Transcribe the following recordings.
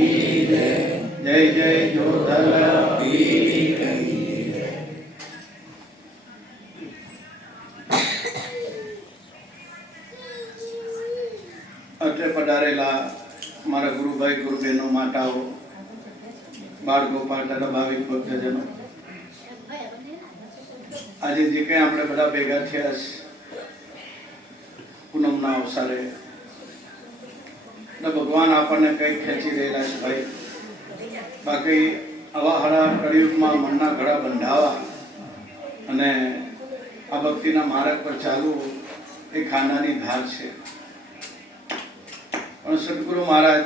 જય જય જોધલ એટલે પધારેલા મારા ગુરુભાઈ ગુરુબહેનો માતાઓ બાળ ગોપાલ તથા ભાવિક ભક્તજનો, આજે જે કંઈ આપણે બધા ભેગા થયા છે પૂનમના અવસરે, ભગવાન આપણને કંઈક ખેંચી રહેલા છે ભાઈ. બાકી આવા હળા કળિયુગમાં મનના ઘડા બંધાવા અને આ ભક્તિના માર્ગ પર ચાલવું એ ખાનાની ધાર છે. પણ સદગુરુ મહારાજ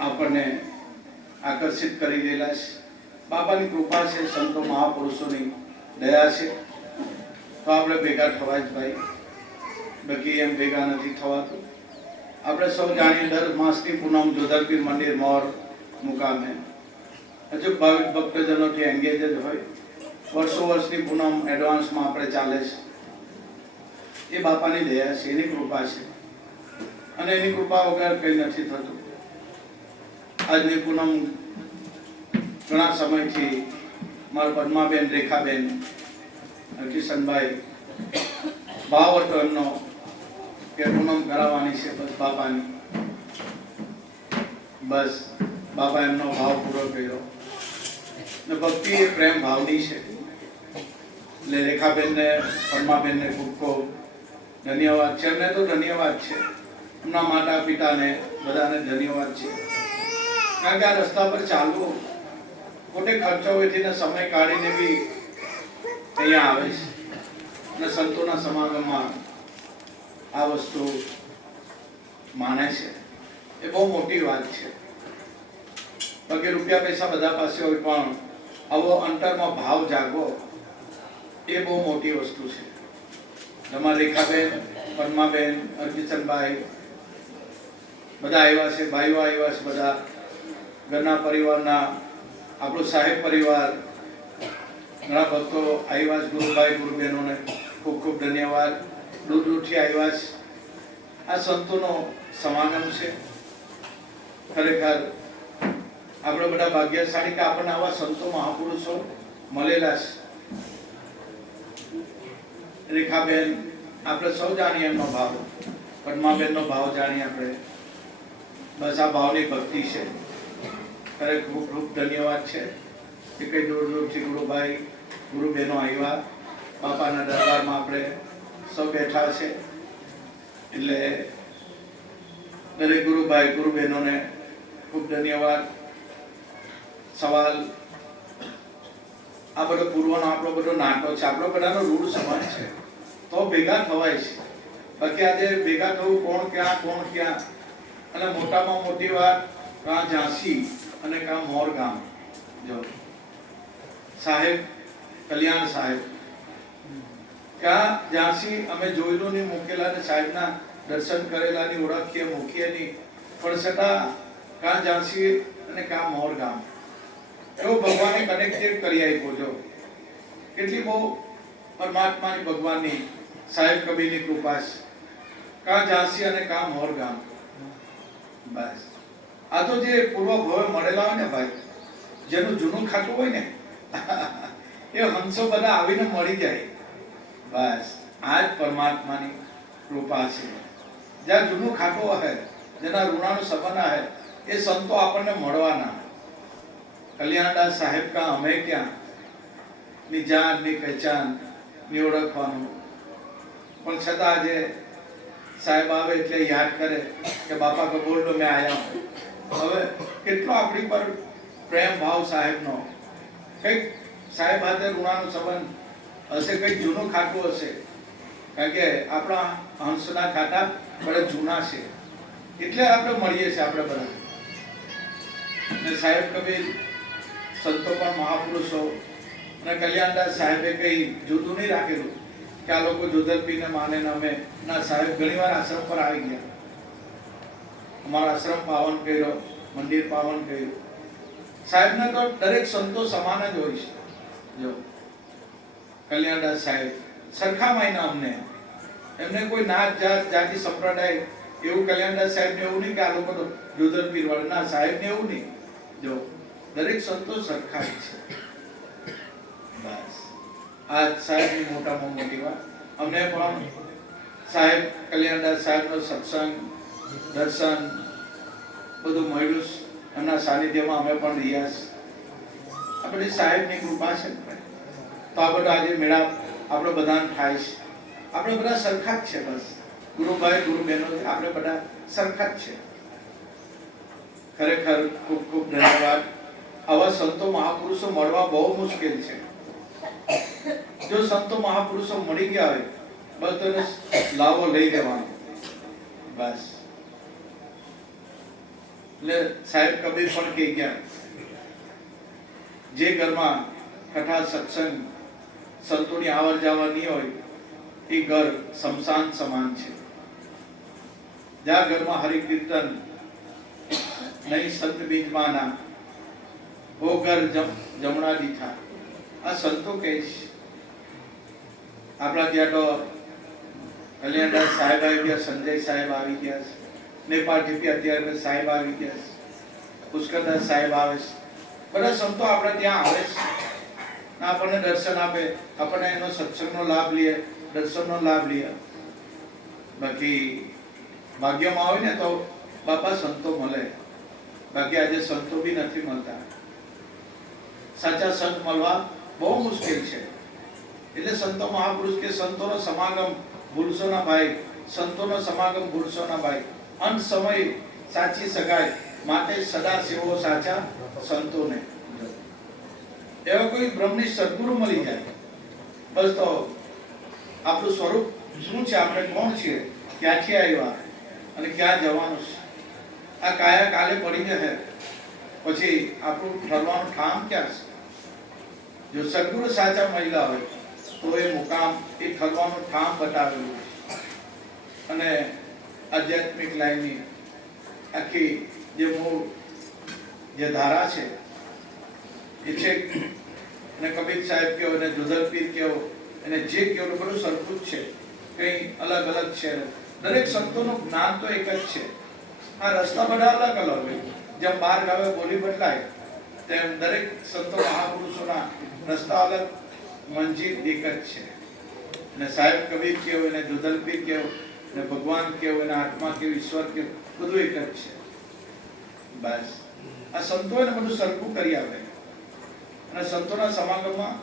આપણને આકર્ષિત કરી રહેલા છે. બાપાની કૃપા છે, સંતો મહાપુરુષોની દયા છે, તો આપણે ભેગા થવા જ ભાઈ. બાકી એમ ભેગા નથી થવાતું. આપણે સૌ જાણીએ દર માસની પૂનમ જોધરપીર મંદિર મોર મુકામે હજુ ભાવિક ભક્તજનોથી એંગેજ જ હોય. વર્ષો વર્ષની પૂનમ એડવાન્સમાં આપણે ચાલે છે. એ બાપાની દયા છે, એની કૃપા છે, અને એની કૃપા વગર કંઈ નથી થતું. આજની પૂનમ ઘણા સમયથી મારા પદ્માબેન, રેખાબેન, કિશનભાઈ ભાવ હતો એમનો કે પૂનમ કરાવવાની છે બસ બાપાની. બસ બાપા એમનો ભાવ પૂરો કર્યો. ને ભક્તિ એ પ્રેમ ભાવની છે. એટલે રેખાબેનને, પદ્માબેનને ખૂબ ખૂબ ધન્યવાદ છે. એમને તો ધન્યવાદ છે, એમના માતા પિતાને બધાને ધન્યવાદ છે. કારણ કે આ રસ્તા પર ચાલવું ખોટે ખર્ચો વેઠીને સમય કાઢીને બી અહીંયા આવે છે અને સંતોના સમાગમમાં આ વસ્તુ માને છે. એ બહુ મોટી વાત છે. બાકી રૂપિયા પૈસા બધા પાસે હોય, પણ આવો અંતરમાં ભાવ જાગવો એ બહુ મોટી વસ્તુ છે. તમારા રેખાબેન, પદ્માબેન, કિશનભાઈ બધા આવ્યા છે, ભાઈઓ આવ્યા છે, બધા ઘરના પરિવારના, આપણો સાહેબ પરિવાર, ઘણા ભક્તો આવ્યા છે. ગુરુભાઈ ગુરુબહેનોને ખૂબ ખૂબ ધન્યવાદ. દૂર દૂરથી આવ્યા છે. આ સંતોનો સમાગમ છે. ખરેખર આપણે બધા ભાગ્યશાળી કે આપણને આવા સંતો મહાપુરુષો મળેલા છે. રેખાબેન આપણે સૌ જાણીએ એમનો ભાવ, પદ્માબેનનો ભાવ જાણીએ આપણે. બસ આ ભાવની ભક્તિ છે. ખરેખર ખૂબ ખૂબ ધન્યવાદ છે કે કઈ દૂર દૂરથી ગુરુભાઈ ગુરુબહેનો આવ્યા. બાપાના દરબારમાં આપણે સૌ બેઠા છે. એટલે દરેક ગુરુભાઈ ગુરુબહેનોને ખૂબ ધન્યવાદ. સવાલ આ બધો પૂર્વનો આપણો બધો નાટો છે, આપણો બધાનો રૂઢ સમાજ છે, તો ભેગા થવાય છે. બાકી આજે ભેગા થવું કોણ ક્યાં, અને મોટામાં મોટી વાત કાં ઝાંસી અને કાં મોર ગામ. જો સાહેબ કલ્યાણ સાહેબ ક્યાં ઝાંસી અમે જોયેલું નહીં, મૂકેલા ને સાહેબના દર્શન કરેલા ની ઓળખીએ મૂકીએ નહીં, પણ છતાં કાં ઝાંસી અને કાં મોર ગામ એવો ભગવાને કનેક્ટેડ કરી આપ્યો. જો કેટલી બહુ પરમાત્માની ભગવાનની સાહેબ કબીરની કૃપા છે. કાં ઝાંસી અને કાં મોર ગામ. બસ આ તો જે પૂર્વ ભવે મળેલા હોય ને ભાઈ, જેનું જૂનું ખાતું હોય ને એ હંસો બધા આવીને મળી જાય. બસ આ જ પરમાત્માની કૃપા છે. જ્યાં જૂનું ખાતું હોય, જેના ઋણાનું સંબંધ હોય, એ સંતો આપણને મળવાના. કલ્યાણદાસ સાહેબ કા અમે ક્યાં, ની જાન ની પહેચાન ની ઓળખવાનું. પણ છતાં આજે સાહેબ આવે એટલે યાદ કરે કે બાપા કો બોલ દો મેં આયા હું. હવે કેટલો આપણી પર પ્રેમ ભાવ સાહેબનો. કંઈક સાહેબ હાથે ઋણાનો સંબંધ હશે, કંઈક જૂનું ખાતું હશે. કારણ કે આપણા હંસના ખાતા બધા જૂના છે, એટલે આપણે મળીએ છીએ આપણે બધા. અને સાહેબ કબીર સંતો પણ મહાપુરુષો અને કલ્યાણદાસ સાહેબે કંઈ જુદું નહીં રાખેલું કે આ લોકો જોધરપીરને માને ને અમે ના. સાહેબ ઘણીવાર આશ્રમ પર આવી ગયા, અમારો આશ્રમ પાવન કર્યો, મંદિર પાવન કર્યું. સાહેબને તો દરેક સંતો સમાન જ હોય છે. જો કલ્યાણદાસ સાહેબ સરખામાય ના, અમને એમને કોઈ નાત જાત જાતિ સંપ્રદાય એવું કલ્યાણદાસ સાહેબ ને એવું નહીં કે આ લોકો તો જોધર પીર વાળા, ના, સાહેબ ને એવું નહીં. જો દરેક સંતો સરખા જ છે. બસ આ સાહેબની મોટામાં મોટી વાત. અમને પણ સાહેબ કલ્યાણદાસ સાહેબનો સત્સંગ, દર્શન બધું મળ્યું. એમના સાનિધ્યમાં અમે પણ રહ્યા. આ બધી સાહેબની કૃપા છે. તો આ બધો આજે મેળાપ આપણે બધાને થાય છે. આપણે બધા સરખા જ છે. બસ ગુરુભાઈ ગુરુ બહેનો આપણે બધા સરખા જ છે. ખરેખર ખૂબ ખૂબ ધન્યવાદ. આવા સંતો મહાપુરુષો મળવા બહુ મુશ્કેલ છે. જો સંતો મહાપુરુષો મળી ગયા હોય બસ તેને લાવો લઈ લેવાનો. બસ એટલે સાહેબ કબીર પણ કહી ગયા, જે ઘરમાં કથા સત્સંગ સંતોની આવર જાવર નહીં હોય એ ઘર શમશાન સમાન છે. જ્યાં ઘરમાં હરિ કીર્તન નહીં સંત બીજમાના, ઓ ઘર જમણા દીઠા. આ સંતો કહે છે. આપણા ત્યાં તો કલ્યાણદાસ સાહેબ આવી ગયા, સંજય સાહેબ આવી ગયા છે, નેપાળથી અત્યારે સાહેબ આવી ગયા છે, પુષ્કરદાસ સાહેબ આવે છે. બધા સંતો આપણે ત્યાં આવે છે, આપણને દર્શન આપે, આપણને એનો સત્સંગનો લાભ લઈએ, દર્શનનો લાભ લઈએ. બાકી ભાગ્યમાં હોય ને તો બાપા સંતો મળે. બાકી આજે સંતો બી નથી મળતા. સાચા સંત મળવા બહુ મુશ્કેલ છે. એટલે સંતો મહાપુરુષ કે સંતોનો સમાગમ ભૂલશો ના ભાઈ, સંતોનો સમાગમ ભૂલશો ના ભાઈ. અંત સમય સાચી સગાઈ, માટે સદા સેવો સાચા સંતોને. એવા કોઈ બ્રહ્મનિષ્ઠ સદગુરુ મળી જાય બસ તો આપણું સ્વરૂપ શું છે, આપણે કોણ છીએ, ક્યાંથી આવ્યા અને ક્યાં જવાનું છે, આ કાયા કાલે પડી જશે. પછી આપણું ઠરવાનું ઠામ ક્યાં છે? જો સદગુરુ સાચા મહિલા હોય તો એ મુકામ, એ ઠરવાનું ઠામ બતાવેલું છે. અને આધ્યાત્મિક લાઈનની આખી જે મૂળ જે ધારા છે એ છે. અને કબીર સાહેબ કહો અને જોધર પીર કહો અને જે કહો બધું સરખું જ છે, કંઈ અલગ અલગ છે. દરેક સંતોનું જ્ઞાન તો એક જ છે. આ રસ્તા બધા અલગ અલગ હોય. જેમ 12 ગાવે બોલી બદલાય તેમ દરેક સંતો મહાપુરુષોના રસ્તા અલગ, મંજિલ એક જ છે. અને સાહેબ કબીર કહો અને જોધર પીર કહો અને ભગવાન કહો અને આત્મા કહો, ઈશ્વર કહો, બધું એક જ છે. બસ આ સંતોએ બધું સરખું કરી આપે. અને સંતોના સમાગમમાં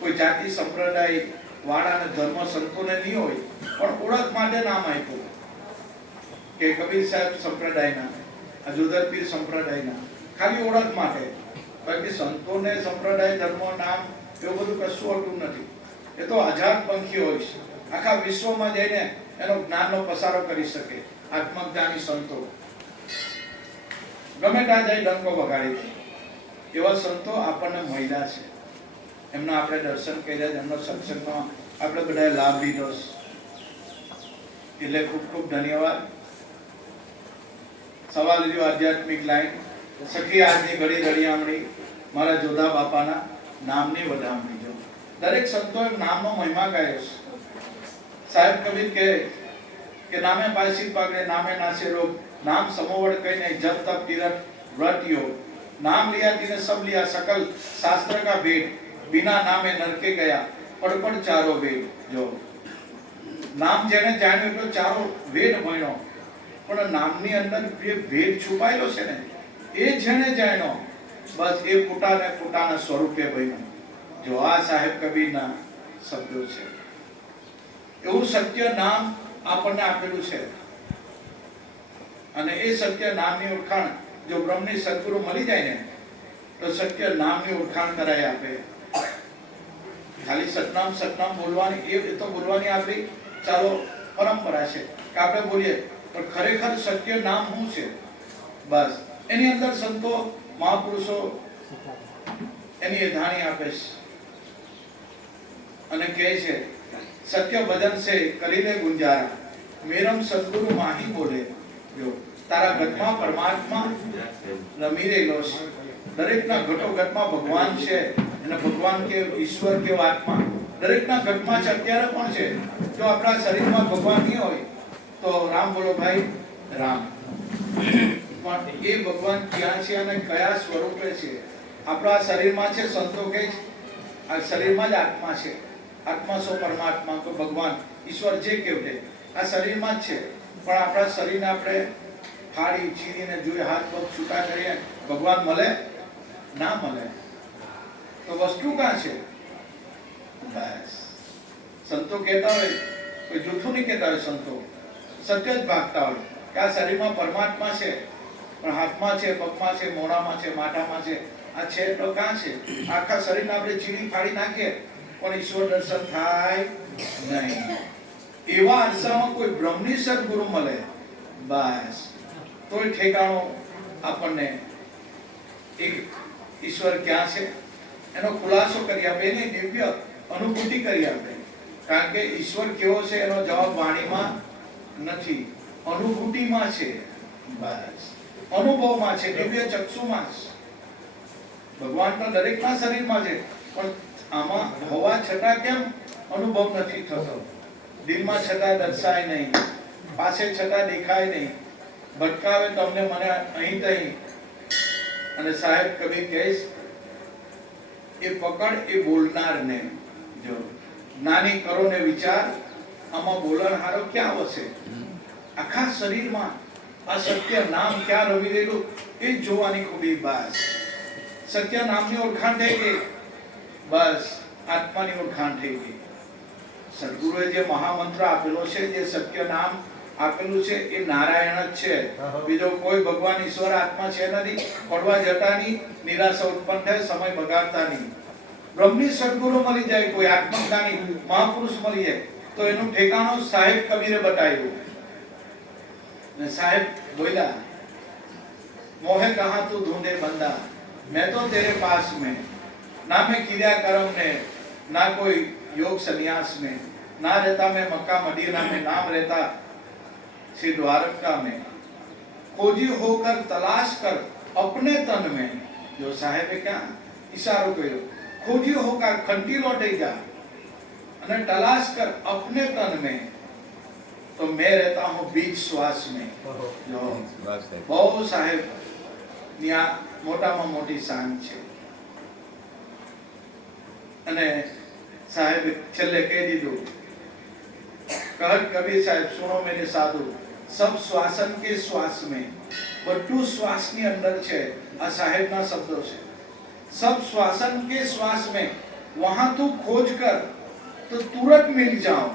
કોઈ જાતિ સંપ્રદાય વાળા અને ધર્મ સંતોને નહીં હોય, પણ ઓળખ માટે નામ આપ્યું કે કબીર સાહેબ સંપ્રદાયના, આ જોધર પીર સંપ્રદાયના, ખાલી ઓળખ માટે. બાકી સંતોને સંપ્રદાય ધર્મ નામ એવું બધું કશું હોતું નથી. એ તો આઝાદ પંખી હોય છે. આખા વિશ્વમાં જઈને એનો જ્ઞાનનો પસારો કરી શકે. આત્મજ્ઞાની સંતો ગમે ત્યાં જઈ ડંકો વગાડી એવા સંતો આપણને મળ્યા છે. એમના આપણે દર્શન કર્યા, એમનો સત્સંગનો આપણે બધાએ લાભ લીધો છે. એટલે ખૂબ ખૂબ ધન્યવાદ. સવાલ લીધો આધ્યાત્મિક લાઈન. સખી આજની ઘડી ઘડિયામણી મારા જોધા બાપાના નામની વધામણી. જો દરેક સંતોએ નામનો મહિમા ગાયો છે. સાહેબ કબીર કહે કે નામે પાછી પાગડે, નામે નાસે રોગ, નામ સમોવડ કહીને જપ તપ તીરથ व्रत योग, नाम लिया तिने सब लिया, सकल शास्त्र का भेद, बिना नामे नरके गया, पड़ चारो वेद. जो नाम જેને જાણ્યું તો ચારો વેદ ભણ્યો, પણ નામની અંદર જે ભેદ છુપાયેલો છે ને એ જેને જાણ્યો બસ એ પોતાના સ્વરૂપે બન્યો. જો આ સાહેબ કબીરના શબ્દો છે. એવું સત્ય નામ આપણને આપેલું છે અને એ સત્ય નામની ઓળખાણ જો બ્રહ્મની સદગુરુ મળી જાય ને તો સત્ય નામની ઓળખાણ કરાય આપે. ખાલી સતનામ બોલવાની એ તો બોલવાની આપણી ચાલો પરંપરા છે કે આપણે બોલીએ, પણ ખરેખર સત્ય નામ શું છે બસ એની અંદર સંતો મહાપુરુષો એની એધાણી આપે છે અને કહે છે સત્ય ભજન સે કરી લે ગુંજારા, મેરમ સદગુરુ માહી બોલે. જો તારા ઘટમાં પરમાત્મા રમી રહેલો છે. દરેકના ઘટોઘટમાં ભગવાન છે અને ભગવાન કે ઈશ્વર કે આત્મા દરેકના ઘટમાં છે. અત્યારે પણ છે. જો આપણા શરીરમાં ભગવાન નહીં હોય તો રામ બોલો ભાઈ રામ, પણ એ ભગવાન ક્યાં છે અને કયા સ્વરૂપે છે? આપણા શરીરમાં છે, સંતો કહે છે આ શરીરમાં જ આત્મા છે, આત્મા સો પરમાત્મા, તો ભગવાન ઈશ્વર જે કહેવાય આ શરીરમાં જ છે. પણ આપણા શરીરને આપણે ફાડી ચીરીને જોઈએ, હાથ પગ છૂટા કરીએ, ભગવાન મળે ના મળે. તો વસ્તુ ક્યાં છે? બસ સંતો કહેતા હોય, કોઈ જૂઠું નહીં કહેતા હોય, સંતો સત્ય જ ભાગતા હોય કે આ શરીરમાં પરમાત્મા છે, પણ હાથમાં છે, પગમાં છે, મોઢામાં છે, માથામાં છે, આ છે તો ક્યાં છે? આખા શરીરને આપણે ચીરી ફાડી નાખીએ પણ ઈશ્વર દર્શન થાય નહીં. એવા અરસામાં કોઈ બ્રહ્મની સદગુરુ મળે, બસ તોય ઠેકાણો આપણને એક ઈશ્વર ક્યાં છે એનો ખુલાસો કરી આપે, એની દિવ્ય અનુભૂતિ કરી આપે. કારણ કે ઈશ્વર કેવો છે એનો જવાબ વાણીમાં નથી, અનુભૂતિમાં છે, બસ અનુભવમાં છે, દિવ્ય ચક્ષુમાં છે. ભગવાન તો દરેકના શરીરમાં છે, પણ આમાં હોવા છતાં કેમ અનુભવ નથી થતો? દિલમાં છતાં દર્શાય નહીં, પાસે છતાં દેખાય નહીં, ભટકાવે તમને મને અહીં તહીં. અને સાહેબ કબીર કહે એ પકડ એ બોલનારને, જો જ્ઞાની કરો ને વિચાર, આમાં બોલણહારો ક્યાં વસે? આખા શરીરમાં આ સત્ય નામ ક્યાં રમી રહેલું એ જ જોવાની ખૂબી. બસ સત્ય નામની ઓળખાણ થઈ ગઈ, બસ આત્માની ઓળખાણ થઈ ગઈ. સદગુરુએ જે મહામંત્ર આપેલો છે, જે સત્ય નામ આપેલું છે એ નારાયણ જ છે, બીજો કોઈ ભગવાન ઈશ્વર આત્મા છે નથી. પડવા જતા નહીં, નિરાશા ઉત્પન્ન થાય, સમય બગાડતા નહીં. બ્રહ્મની સદગુરુ મળી જાય, કોઈ આત્મજ્ઞાની મહાપુરુષ મળી જાય તો એનું ઠેકાણું સાહેબ કબીરે બતાવ્યું. ને સાહેબ બોલ્યા, મોહે કહા તું ઢૂંઢે બંદા, मैं तो तेरे पास में, ना मैं क्रिया कर्म में, ना कोई योग संन्यास में, ना रहता मैं मक्का मदीना में, नाम रहता श्री द्वारका में. खोजी होकर तलाश कर अपने तन में. जो साहेबे क्या इशारो કર્યો, खोजी होकर खंडी लौटे जा અને तलाश कर अपने तन में, तो मैं रहता हूँ बीच श्वास में. जो બહુ સાહેબ ની મોટામાં મોટી શાન છે. અને સાહેબ છેલ્લે કહી દીધું, કહત કબીર સાહેબ સુનો મેરે સાધુ, સબ શ્વાસન કે શ્વાસ में, બધું શ્વાસની અંદર છે. આ સાહેબના શબ્દો છે. सब श्वासन के श्वास में, वहां तू खोज कर तो तुरंत मिल जाओ,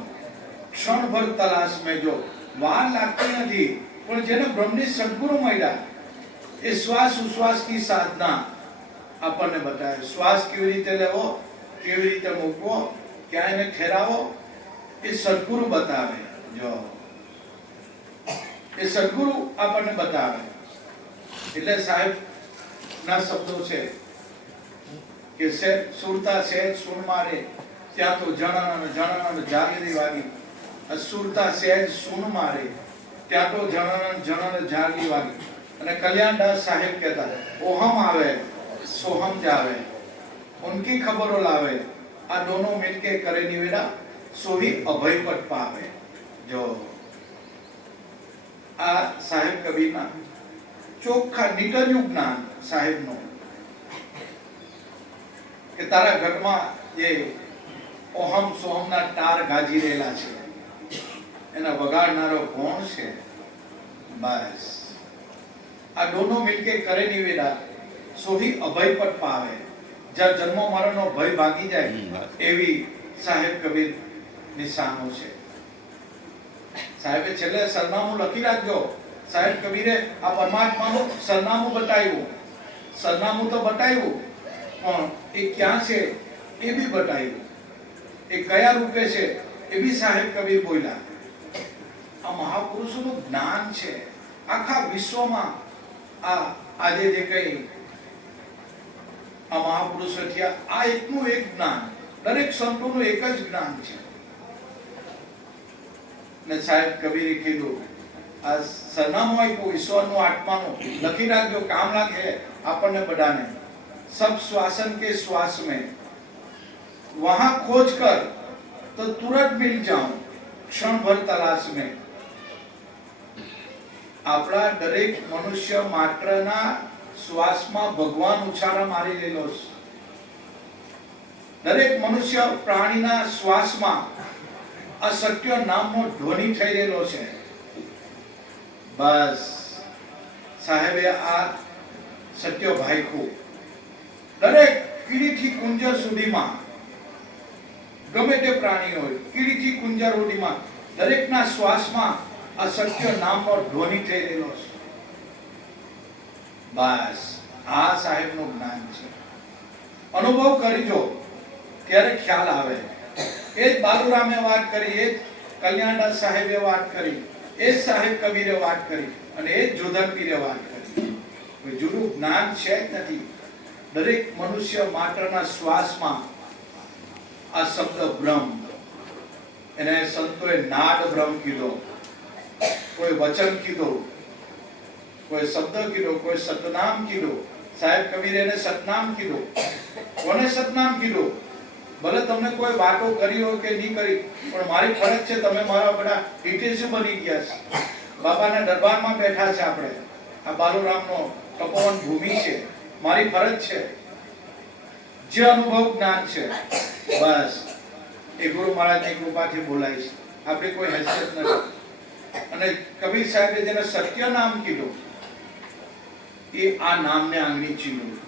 क्षण भर तलाश में. जो વાર લાગતી નથી, પણ જેને બ્રહ્મની સદગુરુ મળ્યા એ શ્વાસ ઉશ્વાસની સાધના આપણને બતાવે. શ્વાસ કેવી રીતે લેવો, કેવી રીતે મૂકવો, ક્યાં એને ઠેરાવો, એ સદગુરુ બતાવે. જો એ સદગુરુ આપણને બતાવે. એટલે સાહેબ ના શબ્દો છે કે સુરતા સહેજ સુણ મારે, ત્યાં તો જણન જણન જાગીરી વાગી. સુરતા સહેજ સુણ મારે, ત્યાં તો જણન જણન જાગી વાગી. અને કલ્યાણદાસ સાહેબ કહેતા, ઓહમ આવે સોહમ જાવે, ઉનકી ખબરો લાવે, આ દોનો મિલકે કરે નિવેડા, સોહી અભય પદ પાવે. જો આ સાહેબ કબીરના ચોખ્ખા નીકળ્યું જ્ઞાન સાહેબનું, કે તારા ઘટમાં જે ઓહમ સોહમના તાર ગાજી રહેલા છે એના વગાડનારો કોણ છે? બસ આ દોનો મિલકે કરે નિવેડા, સોહી અભય પદ પાવે. જ્યાં જન્મ મરણનો ભય ભાગી જાય એવી સાહેબ કબીર નિશાનો છે. સાહેબે છેલ્લે સરનામું લખી રાખજો. સાહેબ કબીરે આ પરમાત્માનું સરનામું બતાવ્યું. સરનામું તો બતાવ્યું, પણ એ ક્યાં છે એ બી બતાવ્યું. એ કયા રૂપે છે એ બી સાહેબ કબીર બોલ્યા. આ મહાપુરુષોનું જ્ઞાન છે. આખા વિશ્વમાં આ આજે જે કઈ આ મહાપુરુષો થયા, આ એકનું એક જ્ઞાન, દરેક સંતોનું એક જ જ્ઞાન છે. ને સાહેબ કબીરે કીધું, આ સરનામું આપ્યું ઈશ્વરનું, આત્માનું, લખી રાખજો, કામ લાગે આપણને બધાને. सब श्वासन के श्वास में, वहां खोज कर तो तुरंत मिल जाऊं, क्षण भर तलाश में. આપણા દરેક મનુષ્ય માત્રના શ્વાસમાં ભગવાન ઉછાળા મારી રહેલો છે. દરેક મનુષ્ય પ્રાણીના શ્વાસમાં આ સત્ય નામનો ધ્વનિ થઈ રહેલો છે. બસ સાહેબે આ સત્ય ભાઈખું દરેક કીડીથી કુંજર સુધીમાં, ગમે તે પ્રાણી હોય, કીડીથી કુંજર સુધીમાં દરેકના શ્વાસમાં આ સત્ય નામનો ધ્વનિ થઈ રહેલો છે. બસ આ સાહેબનું જ્ઞાન છે. અનુભવ કરીજો ત્યારે ખ્યાલ આવે. એ જ બાલુરામે વાત કરી, એ જ કલ્યાણદાસ સાહેબે વાત કરી, એ જ સાહેબ કબીરે વાત કરી અને એ જ જોધન પીરે વાત કરી. કોઈ જુદું જ્ઞાન છે જ નથી. દરેક મનુષ્ય માત્રના શ્વાસમાં આ શબ્દ બ્રહ્મ, એને સંતોએ નાદ બ્રહ્મ કીધો, કોઈ વચન કીધો, કોઈ શબ્દ કીધો, કોઈ સતનામ કીધો. સાહેબ કબીરે એને સતનામ કીધો. કોને સતનામ કીધો? ભલે તમને કોઈ વાતો કરી હોય કે નહીં કરી, પણ મારી ફરજ છે, તમે મારા બધા હિતેશુ બની ગયા છે. બાપાના દરબારમાં બેઠા છે આપણે. આ બાલુરામનો તપોવન ભૂમિ છે. મારી ફરજ છે, જે અનુભવ જ્ઞાન છે, બસ એ ગુરુ મહારાજની કૃપાથી બોલાય છે. આપણી કોઈ હેસિયત નથી. અને કબીર સાહેબે જેને સત્ય નામ કીધું, એ આ નામને આંગળી ચીંધ્યું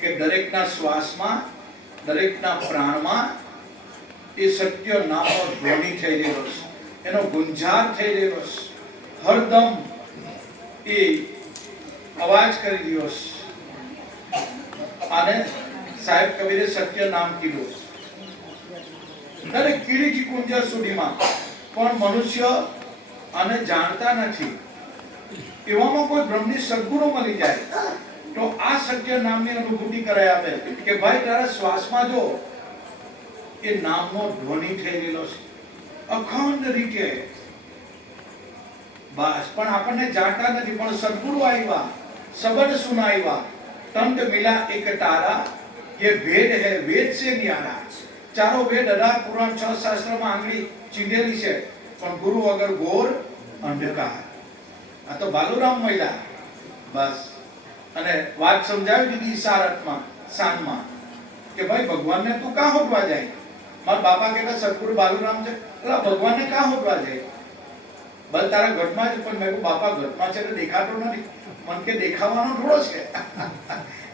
કે દરેકના શ્વાસમાં, દરેકના પ્રાણમાં એ સત્ય નામનો ધ્વનિ થઈ રહેલો છે, એનો ગુંજાર થઈ રહેલો છે. હરદમ એ અવાજ કરી રહ્યો છે. અને સાહેબ કબીરે સત્ય નામ કીધું. દરેક કીડીથી કુંજર સુધીમાં, પણ મનુષ્ય આને જાણતા નથી. એવામાં કોઈ બ્રહ્મની સદગુરુ મળી જાય તો આ સત્ય નામની અનુભૂતિ કરાય આપે કે ભાઈ તારા શ્વાસમાં જો એ નામનો ધ્વનિ થઈ રહેલો છે અખંડ રીતે. બસ પણ આપણને જાણતા નથી. પણ સદગુરુ આવ્યા, શબ્દ સુનાવ્યા, તંત મિલા એક તારા, ये वेद है, वेद से न्यारा. चारों वेद 18 पुराण 6 शास्त्रों માં આંગળી ચીંધેલી છે, પણ ગુરુ વગર ઘોર અંધકાર. આ તો બાલુરામ મહિલા. બસ અને વાત સમજાવી દીધી ઈશારતમાં, સાનમાં કે ભાઈ ભગવાનને તું કાં હોટવા જાય? મારા બાપા કહેતા સદગુરુ બાલુરામ છે, એટલે ભગવાનને કાં હોટવા જાય? બસ તારા ઘટમાં જ. પણ મેં બાપા ઘટમાં છે તો દેખાતો નથી. મન કે દેખાવાનો થોડો છે.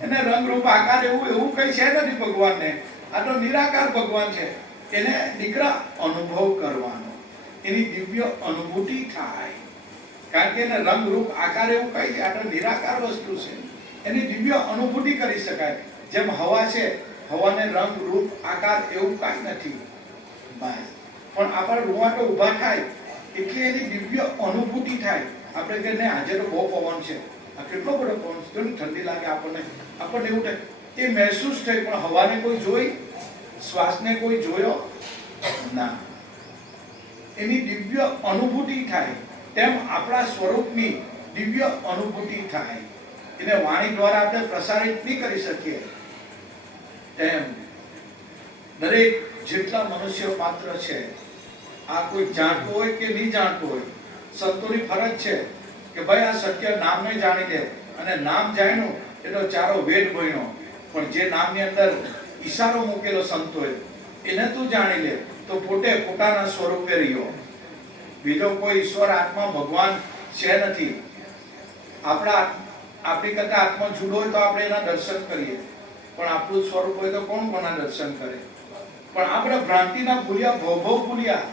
એને રંગ રૂપ આકાર એવું કઈ છે નથી ભગવાનને. આ તો નિરાકાર ભગવાન છે. એને દીકરા અનુભવ કરવાનો, એની દિવ્ય અનુભૂતિ થાય. કારણ કે એને રંગ રૂપ આકાર એવું કઈ છે, આ તો નિરાકાર વસ્તુ છે. એની દિવ્ય અનુભૂતિ કરી શકાય. જેમ હવા છે, હવાને રંગ રૂપ આકાર એવું કઈ નથી. બસ પણ આપણા રૂવાટો ઊભા થાય એટલે એની દિવ્ય અનુભૂતિ થાય. આપણે કે નહીં આજે તો બહુ પવન છે, આ કેટલો બધો પવન છે, ઠંડી લાગે આપણને એવું થાય. એ મહેસૂસ થાય. પણ હવાને કોઈ જોઈ, શ્વાસને કોઈ જોયો ના. એની દિવ્ય અનુભૂતિ થાય. તેમ આપણા સ્વરૂપની દિવ્ય અનુભૂતિ થાય. એને વાણી દ્વારા આપણે પ્રસારિત નહીં કરી શકીએ. તેમ દરેક જેટલા મનુષ્ય માત્ર છે, આ કોઈ જાણતો હોય કે નહીં જાણતો હોય, સંતોની ફરજ છે કે ભાઈ આ સત્ય નામને જાણી લે. અને નામ જાણ્યું એટલે ચારો વેદ ભણ્યો. પણ જે નામની અંદર ઈશારો મૂકેલો સંતોએ, એને તું જાણી લે તો પોતે પોતાના સ્વરૂપે રહ્યો. બીજો કોઈ ઈશ્વર આત્મા ભગવાન છે નથી. આપણી કરતા આત્મા જુદો હોય તો આપણે એના દર્શન કરીએ, પણ આપણું સ્વરૂપ હોય તો કોણ કોના દર્શન કરે? પણ આપણે ભ્રાંતિના ભૂલ્યા, ભવ ભૂલ્યા.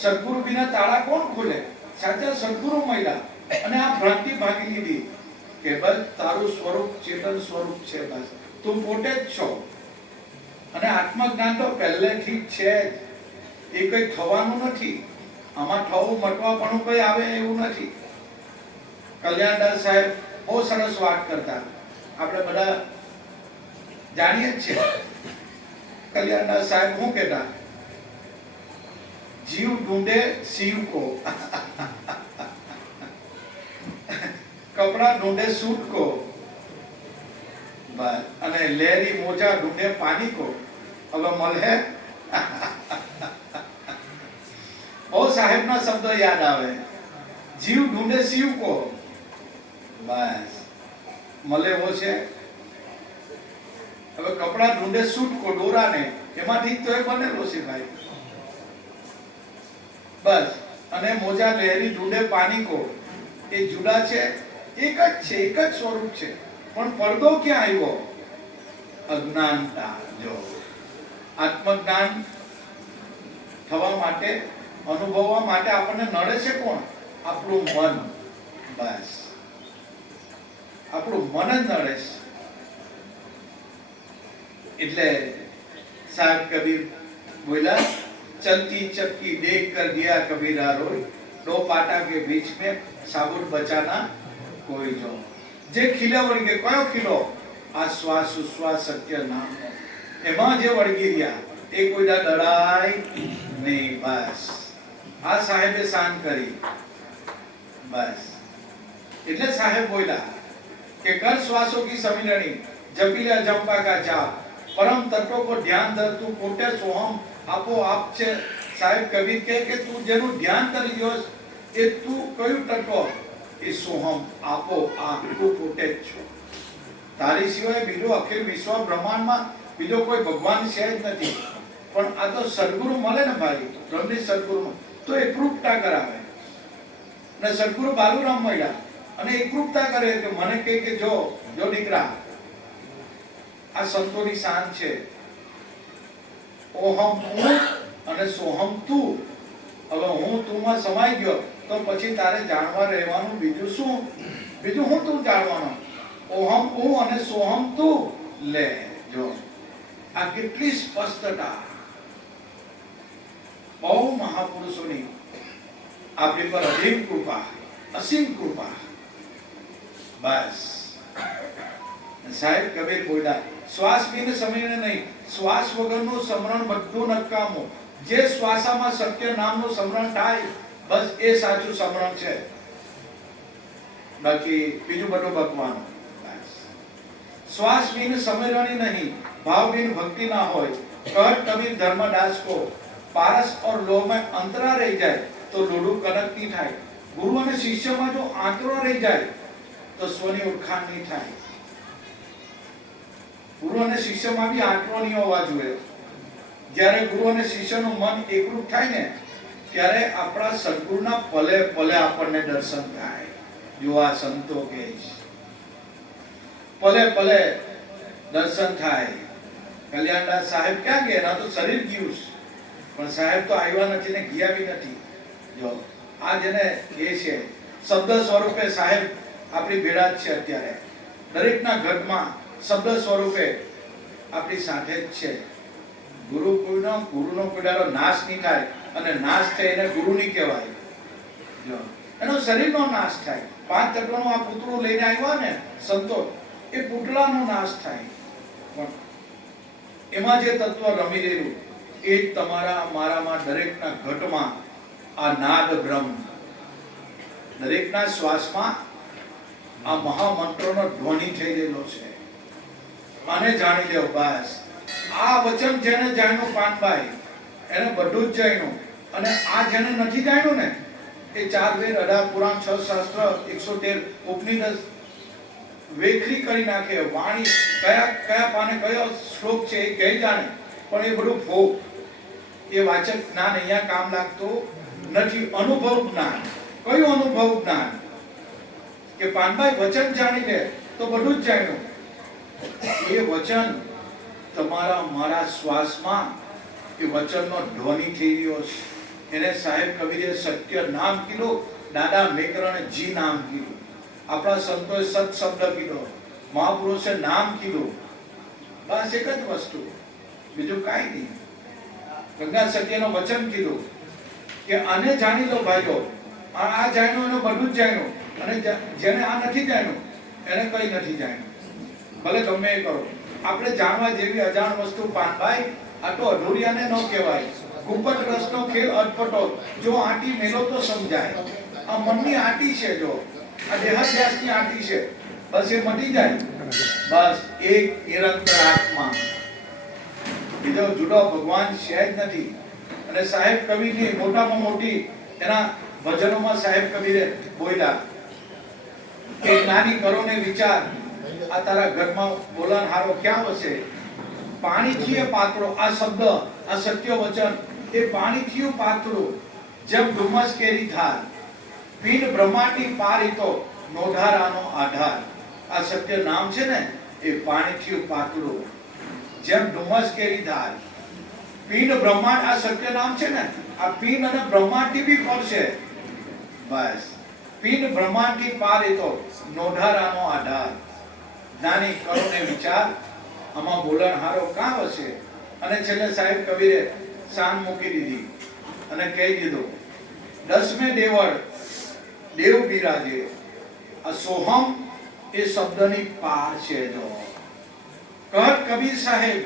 સદગુરુ વિના તાળા કોણ ખોલે? સાચા સદગુરુ મળ્યા અને આ ભ્રાંતિ ભાગી લીધી કે બસ તારું સ્વરૂપ ચેતન સ્વરૂપ છે. બસ તું પોતે જ છો. અને આત્મજ્ઞાન તો પહેલેથી જ છે. એ કઈ થવાનું નથી. આમાં થવું મટવાપણું કઈ આવે એવું નથી. કલ્યાણદાસ સાહેબ બહુ સરસ વાત કરતા, આપણે બધા જાણીએ જ છે. કલ્યાણદાસ સાહેબ શું કહેતા? जीव ढूंढे शिव को, कपड़ा ढूंढे सूट को, बस અને લેરી મોજા ઢૂંઢે પાણી को. હવે મળે. બહુ સાહેબના શબ્દો યાદ આવે. જીવ ઢૂંઢે શિવ को, બસ મળે એવો છે. હવે કપડા ઢૂંઢે સૂટકો દોરા ને એમાંથી જ તો એ બનેલો છે ભાઈ. બસ અને મોજા લહેરી ઢૂંઢે પાનીકો એ જુદા છે, એક જ છે, એક જ સ્વરૂપ છે, પણ પડદો ક્યાં આવ્યો? અજ્ઞાનતા. જો આત્મજ્ઞાન થવા માટે, અનુભવવા માટે આપણને નડે છે કોણ? આપણું મન. બસ આપણું મન જ નડે છે. એટલે સાહેબ કબીર બોલા, चलती चक्की देख कर दिया कबीरा रोई, दो पाटा के बीच में साबुत बचाना कोई जो. જે ખીલા વળગે કયો ખીલો? આ શ્વાસ ઉશ્વાસ સત્ય નામ એમાં જે વળગી રહ્યા એ કોઈના ડરાય નહીં. બસ આ સાહેબે શાન કરી. બસ એટલે સાહેબ બોલ્યા કે कर श्वासों की समिलनी जपी ले जंपा का जाप, परम तत्व को ध्यान धर तू कोटे सोहम આપો આપ છે. સાહેબ કબીર કહે કે તું જેનું ધ્યાન કરી રહ્યો એ તું કયું તત્વ? એ સોહમ, આપો આપ, તું પોતે જ છો. તારી સિવાય બીજો અખિલ વિશ્વ બ્રહ્માંડમાં બીજો કોઈ ભગવાન છે જ નથી. પણ આ તો સદગુરુ મળે ને ભાઈ, બ્રહ્મની સદગુરુ તો એકરૂપતા કરાવે. અને સદગુરુ બાલુરામ મળ્યા અને એકરૂપતા કરે કે મને કહે કે જો દીકરા આ સંતોની શાન છે, ઓહમ હું અને સોહમ તું. હવે હું તુંમાં સમાઈ ગયો તો પછી તારે જાણવા રહેવાનું બીજું શું? બીજું હું તું જાણવાનો? ઓહમ હું અને સોહમ તું. લે જો આ કેટલી સ્પષ્ટતા બહુ મહાપુરુષોની આપણી પર અસીમ કૃપા, અસીમ કૃપા. બસ સાહેબ કબીર બોલ્યા, શ્વાસ બિન સમયને નહીં, શ્વાસ વગરનું સ્મરણ બધું નકામું. જે શ્વાસામાં સત્ય નામનું સ્મરણ થાય બસ એ સાચું સ્મરણ છે, બાકી બીજું બધું ભગવાન. શ્વાસ બિન સમરણી નહીં, भाव बिन भक्ति ना हो. कह कबीर धर्मदास को पारस और लोह में अंतरा रह जाए तो लूडू कनक नहीं थाय. गुरु અને શિષ્યમાં જો આંતરો રહી જાય તો સ્વની ઓળખાણ નહીં થાય. ગુરુ અને શિષ્યમાં બી આંતરો નહીં હોવા જોઈએ. જ્યારે ગુરુ અને શિષ્યનું મન એકરૂપ થાય ને ત્યારે આપણા સદગુરુના પલે પલે આપણને દર્શન થાય. જો આ સંતો કહે છે પલે પલે દર્શન થાય. કલ્યાણદાસ સાહેબ ક્યાં ગયા? ના તો શરીર ગયું પણ સાહેબ તો આવ્યા નથી ને ગયા બી નથી. જો આ જેને એ છે શબ્દ સ્વરૂપે સાહેબ આપણી ભેળા જ છે. અત્યારે દરેકના ઘટમાં શબ્દ સ્વરૂપે આપણી સાથે જ છે. ગુરુનો કોઈ નાશ નહીં થાય અને નાશ થાય એને ગુરુ નહીં કહેવાય. જો એનો શરીરનો નાશ થાય. 5 તત્વનું આ પૂતળું લઈને આવ્યા ને સંતો, એ પૂતળાનો નાશ થાય પણ એમાં જે તત્વ રમી રહેલું એ જ તમારા મારામાં દરેકના ઘટમાં આ નાદ બ્રહ્મ, દરેકના શ્વાસમાં આ મહામંત્રનો ધ્વનિ થઈ રહેલો છે. આને જાણી લેવો. બસ આ વચન જેને જાણ્યું પાનભાઈ એને બધું જ જાણ્યું. અને આ જેને નથી જાણ્યું ને એ 4 વેદ 18 પુરાણ 6 શાસ્ત્ર 113 ઉપનિષદ વેખરી કરી નાખે. વાણી કયા પાને કયો શ્લોક છે એ કહી જાણે પણ એ બધું ભોગ, એ વાચક જ્ઞાન અહીંયા કામ લાગતું નથી. અનુભવ જ્ઞાન. કયું અનુભવ જ્ઞાન? કે પાનભાઈ વચન જાણી લે તો બધું જ જાણ્યું. એ વચન તમારા મારા શ્વાસમાં એ વચનનો ધ્વનિ થઈ રહ્યો છે. એને સાહેબ કબીરે સત્ય નામ કીધું, દાદા મેકરણે જી નામ કીધું, આપણા સંતોએ સત શબ્દ કીધો, મહાપુરુષે નામ કીધું. બસ એક જ વસ્તુ, બીજું કાંઈ નહીં. ગંગા સત્યનો વચન કીધું કે આને જાણી લો ભાઈઓ. આ જાણ્યું એનું બધું જ જાણ્યું. અને જેને આ નથી જાણ્યું એને કઈ નથી જાણ્યું. ભલે ગમે એ કરો. આપણે જાણવા જેવી અજાણ વસ્તુ પાનભાઈ આ તો અધૂરિયાને ન કહેવાય. કુપટ રસનો ખેલ અટપટો, જો આંટી મેલો તો સમજાય. આ મનની આંટી છે, જો આ દેહાધ્યાસની આંટી છે, બસ એ મટી જાય. બસ એક નિરંતર આત્મા, બીજો જુદો ભગવાન છે જ નથી. અને સાહેબ કબીરની મોટામાં મોટી એના ભજનોમાં સાહેબ કબીરે બોલ્યા કે જ્ઞાની કરો ને વિચાર, આ તારા ઘરમાં બોલન હારો ક્યાં વસે? પાણીથી પાતળો, આ શબ્દ, આ સત્ય વચન એ પાણીથી પાતળું, જેમ ડુમસ કેરી ધાર, પીન બ્રહ્માંડની પાર તો નોઢારાનો આધાર. આ સત્ય નામ છે ને એ પાણીથી પાતળું, જેમ ડુમસ કેરી ધાર, પીન બ્રહ્માંડ. આ સત્ય નામ છે ને, આ પીન અને બ્રહ્માંડ થી બી પડશે. બસ પીન બ્રહ્માંડ થી પાર તો નોઢારાનો આધાર. જ્ઞાની કરો ને વિચાર, આમાં બોલણ હારો કાં વસે? અને છેલ્લે સાહેબ કબીરે શાન મૂકી દીધી અને કહી દીધું, 10મે દેવળ દેવ બિરાજે. આ સોહમ એ શબ્દની પાર છે. જો કહત કબીર સાહેબ,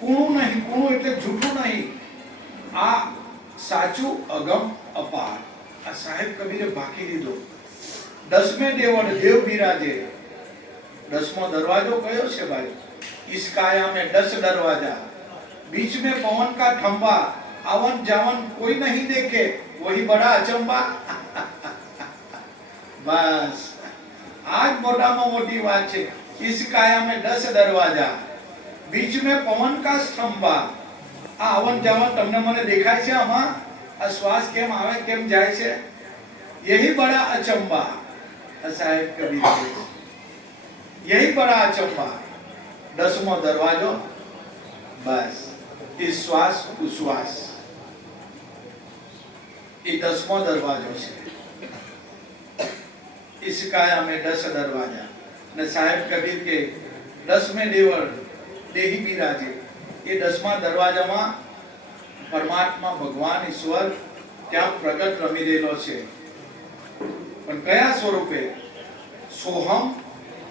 કૂણું નહીં, કૂણું એટલે જૂઠું નહીં, આ સાચું અગમ અપાર. આ સાહેબ કબીરે બાકી દીધો. 10મે દેવળ દેવ બિરાજે. 10મો દરવાજો કયો છે ભાઈ? इस काया में 10 दरवाजा, बीच में पवन का खंबा, आवन जावन कोई नहीं देखे, वही बड़ा अचंबा. बस आज मोटाમાં મોટી વાત છે. इस काया में 10 दरवाजा, बीच में पवन का खंबा. આ આવન જાવન તમને મને દેખાય છે આમાં? આ શ્વાસ કેમ આવે કેમ જાય છે? यही बड़ा अचंबा. साहेब कबीर, यही बड़ा अचंबा. 10મો દરવાજો, બસ એ શ્વાસ ઉશ્વાસ, એ 10મો દરવાજો છે. इस काया में 10 दरवाजा. ने साहेब कबीर के 10મે દેવળ દેહી બિરાજે. એ 10મા દરવાજામાં પરમાત્મા ભગવાન ઈશ્વર ત્યાં પ્રગટ રમી રહેલો છે. પણ કયા સ્વરૂપે? સોહમ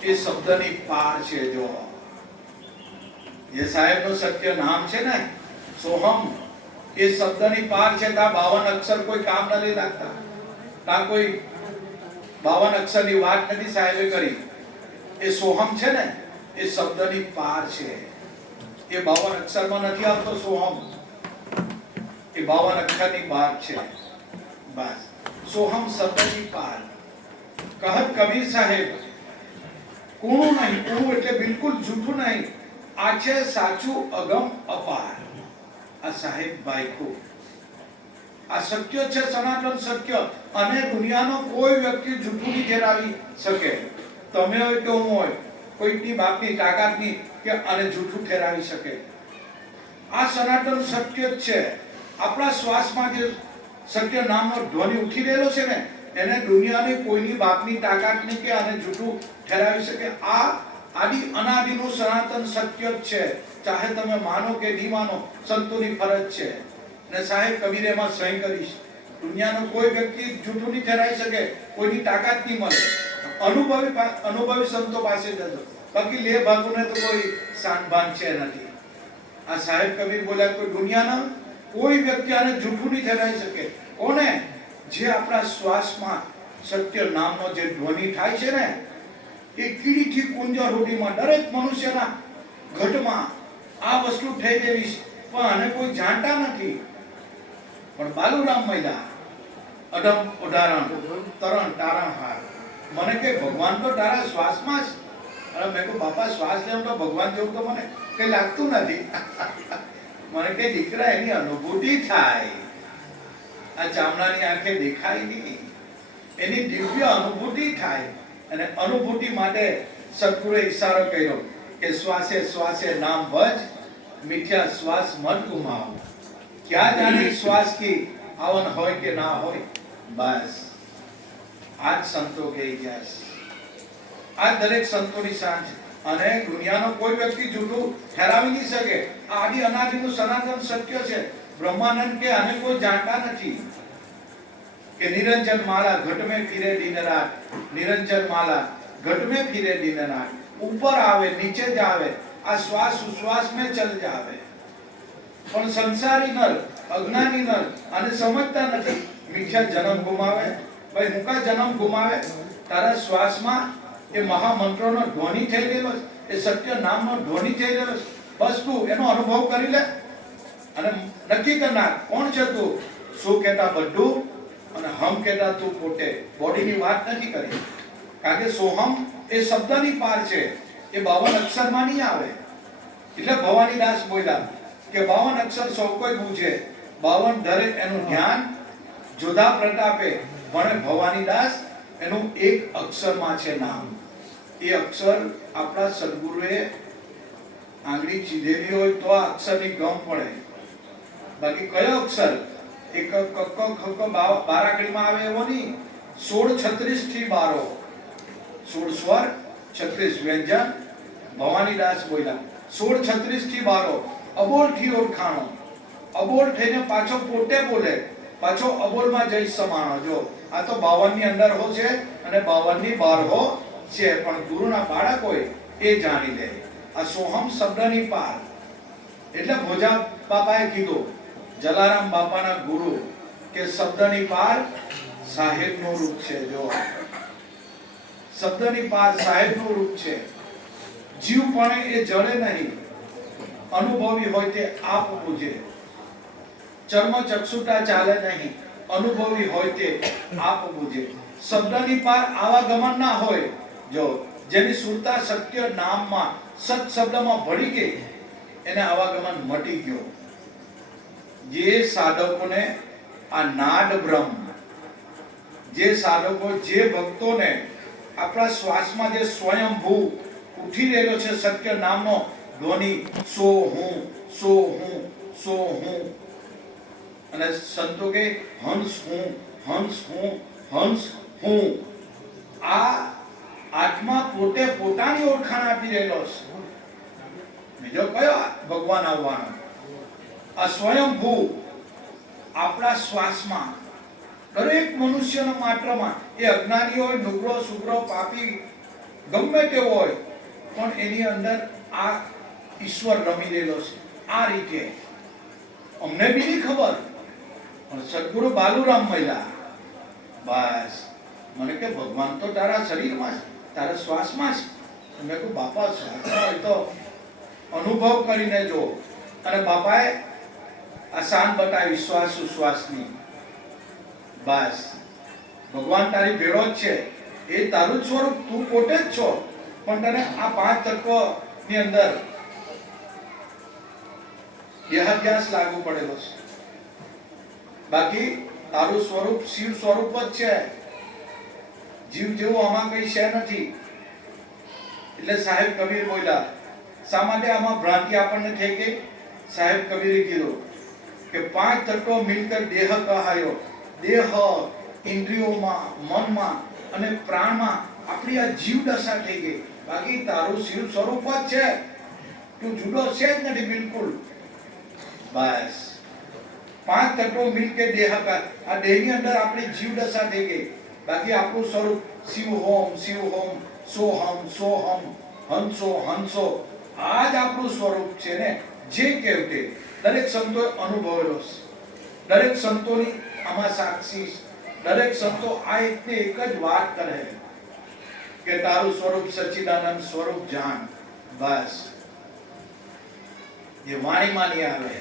એ શબ્દની પાર છે. જો ये साहेब નું સત્ય નામ છે ને સોહમ, એ શબ્દની પાર છે. તા 52 અક્ષર કોઈ કામ નથી લાગતા, તા કોઈ 52 અક્ષરની વાત નથી સાહેબે કરી. એ સોહમ છે ને એ શબ્દની પાર છે. એ 52 અક્ષરમાં નથી આવતો સોહમ, એ 52 અક્ષરની બહાર છે. બસ સોહમ શબ્દની પાર. કહત કબીર સાહેબ, કૂણું નહીં, કૂણું એટલે બિલકુલ જૂઠું નહીં, આ છે સાચું અગમ અપાર. આ સાહેબ બાઈકો, આ સત્ય છે, સનાતન સત્ય. અને દુનિયાનો કોઈ વ્યક્તિ જૂઠું નહીં ઠેરાવી શકે. તમે હોય કે હું હોય, કોઈની બાપની તાકાત નહીં કે આને જૂઠું ઠેરાવી શકે. આ સનાતન સત્ય જ છે. આપણા શ્વાસમાં જે સત્ય નામનો ધ્વનિ ઉઠી રહેલો છે ને, એને દુનિયાની કોઈની બાપની તાકાત નહીં કે આને જૂઠું ઠેરાવી શકે. આ આદિ અનાદિનું સનાતન સત્ય જ છે. ચાહે તમે માનો કે નહીં માનો, સંતોની ફરજ છે. ને સાહેબ કબીરે એમાં સહી કરીશ. દુનિયાનો કોઈ વ્યક્તિ જૂઠું નહીં ઠેરાવી શકે, કોઈની તાકાત નહીં મળે. અનુભવી સંતો પાસે જજો, બાકી લે ભાગુને તો કોઈ શાનભાન છે નથી. આ સાહેબ કબીર બોલ્યા, કોઈ દુનિયાના કોઈ વ્યક્તિ આને જૂઠું નહીં ઠેરાવી શકે. કોને? જે આપણા શ્વાસમાં સત્ય નામનો જે ધ્વનિ થાય છે ને, એ કીડીથી કુંજર સુધીમાં દરેક મનુષ્યના ઘટમાં આ વસ્તુ થઈ દેવી છે, પણ આને કોઈ જાણતા નથી. પણ બાલુરામ મહિલા અડમ ઉદાહરણ તરણ તારણ હાર. મને કે ભગવાન તો તારા શ્વાસમાં જ. અને મેં કહ્યું બાપા શ્વાસ લેવું તો ભગવાન જેવું તો મને કઈ લાગતું નથી. મને કે દીકરા એની અનુભૂતિ થાય, આ ચામડાની આંખે દેખાય નહીં, એની દિવ્ય અનુભૂતિ થાય. અને અનુભૂતિ માટે સદગુરુએ ઈશારો કર્યો કે શ્વાસે શ્વાસે નામ ભજ, મીઠા શ્વાસ મત ગુમાવ. ક્યાં જાણે શ્વાસ કી આવન હોય કે ના હોય. બસ આજ સંતો કહી ગયા છે. આ દરેક સંતોની સાંજ. અને દુનિયાનો કોઈ વ્યક્તિ જૂઠું ઠેરાવી નહીં શકે. આ આદિ અનાદિનું સનાતન સત્ય છે. બ્રહ્માનંદ કે આને કોઈ જાણતા નથી. કે નિરંજન माला घट में फिरे दिन रात, निरंजन माला घट में फिरे दिन रात. ऊपर आवे नीचे जावे, आ श्वास उश्वास में चल जावे. પણ સંસારી નર, અજ્ઞાની નર આને સમજતા નથી. મીઠા જન્મ ગુમાવે. ભાઈ મુકા જન્મ ગુમાવે? તારા શ્વાસમાં એ મહામંત્રનો ધ્વનિ થઈ ગયેલો છે, એ સત્ય નામનો ધ્વનિ થઈ ગયેલો છે. બસ તું એનો અનુભવ કરી લે અને નક્કી કરનાર કોણ છે તું. શું કહેતા બધું અને હમ કહેતા તું પોતે. બોડીની વાત નથી કરી. કારણ કે સોહમ એ શબ્દની પાર છે, એ 52 અક્ષરમાં નહીં આવે. એટલે ભવાનીદાસ બોલ્યા કે 52 અક્ષર સૌ કોઈ બૂझे, 52 ધરે એનું ધ્યાન, જોધા પ્રતાપે ભણે ભવાનીદાસ, એનું એક અક્ષરમાં છે નામ. એ અક્ષર આપણા સદગુરુએ આંગળી ચીધેલી હોય તો આ અક્ષરની ગમ પડે. બાકી કયો અક્ષર એક કક્ક ખક્ક બારાકડીમાં આવે એવો નહીં. 16 36 થી 12, 16 સ્વર 36 વ્યંજન. ભવાનીદાસ બોલ્યા 16 36 થી 12 અબોલ થી ઓળખાણો. અબોલ થઈને પાછો પોતે બોલે, પાછો અબોલમાં જઈ સમાણો. જો આ તો 52 ની અંદર હો છે અને 52 ની બહાર હો છે, પણ ગુરુના બાળકોએ એ જાણી લે. આ સોહમ શબ્દની પાર. એટલે ભોજા બાપાએ કીધું, જલારામ બાપાના ગુરુ, કે શબ્દની પાર સાહેબનું રૂપ છે. જો શબ્દની પાર સાહેબનું રૂપ છે. જીવ પણ એ જડે નહીં, અનુભવી હોય તે આપ પૂજે. ચર્મ ચક્ષુતા ચાલે નહીં, અનુભવી હોય તે આપ પૂજે. શબ્દની પાર આવાગમન ના હોય. જો જેની સુરતા સત્ય નામમાં સત શબ્દમાં ભળી ગઈ, એને આવાગમન મટી ગયો. જે સાધકોને આ નાદ બ્રહ્મ, જે સાધકો, જે ભક્તોને આપણા શ્વાસમાં જે સ્વયંભૂ ઉઠી રહેલો છે સત્ય નામનો ધ્વનિ, સો હું, સો હું, સો હું. અને સંતો કે હંસ હું, હંસ હું, હંસ હું. આ આત્મા પોતે પોતાની ઓળખાણ આપી રહેલો છે. બીજો કયો ભગવાન આવવાનો? આ સ્વયંભૂ આપણા શ્વાસમાં, દરેક મનુષ્યના માત્રમાં, એ અજ્ઞાની હોય, નુગરો સુગરો પાપી ગમે તેવો હોય, પણ એની અંદર આ ઈશ્વર રમી રહેલો છે. આ રીતે અમને બી નહીં ખબર, પણ સદગુરુ બાલુરામ મહિલા બસ મને કે ભગવાન તો તારા શરીરમાં છે, તારા શ્વાસમાં છે. મેં કહ્યું બાપા શ્વાસમાં તો અનુભવ કરીને જો. અને બાપાએ આસાન બતાવી શ્વાસ ઉશ્વાસની. બસ ભગવાન તારી ભેળો જ છે, એ તારું જ સ્વરૂપ, તું પોતે જ છો, પણ તને આ 5 તત્વની અંદર દેહાધ્યાસ લાગુ પડેલો છે. બાકી તારું સ્વરૂપ શિવ સ્વરૂપ જ છે. જીવ જેવું આમાં કઈ છે નથી. એટલે સાહેબ કબીર બોલ્યા, શા માટે આમાં ભ્રાંતિ આપણને થઈ ગઈ? સાહેબ કબીરે કીધું કે 5 તત્વો મિલકર દેહ કહાયો. દેહ, ઇન્દ્રિયોમાં, મનમાં અને પ્રાણમાં આપણી આ જીવ દશા થઈ ગઈ. બાકી તારું શિવ સ્વરૂપ જ છે, તું જુદો છે જ નથી બિલકુલ. બસ 5 તત્વો મિલકે દેહ કા, આ દેહની અંદર આપણી જીવ દશા થઈ ગઈ. બાકી આપણું સ્વરૂપ શિવ હોમ, શિવ હોમ, સોહમ, સોહમ, હંસો, હંસો. આ જ આપણું સ્વરૂપ છે ને. જે કહેવતે દરેક સંતોએ અનુભવેલો છે. દરેક સંતોની આમાં સાક્ષી, દરેક સંતો આ એક જ વાત કરે કે તારું સ્વરૂપ સચ્ચિદાનંદ સ્વરૂપ જાણ. બસ જે વાણીમાં નહીં આવે,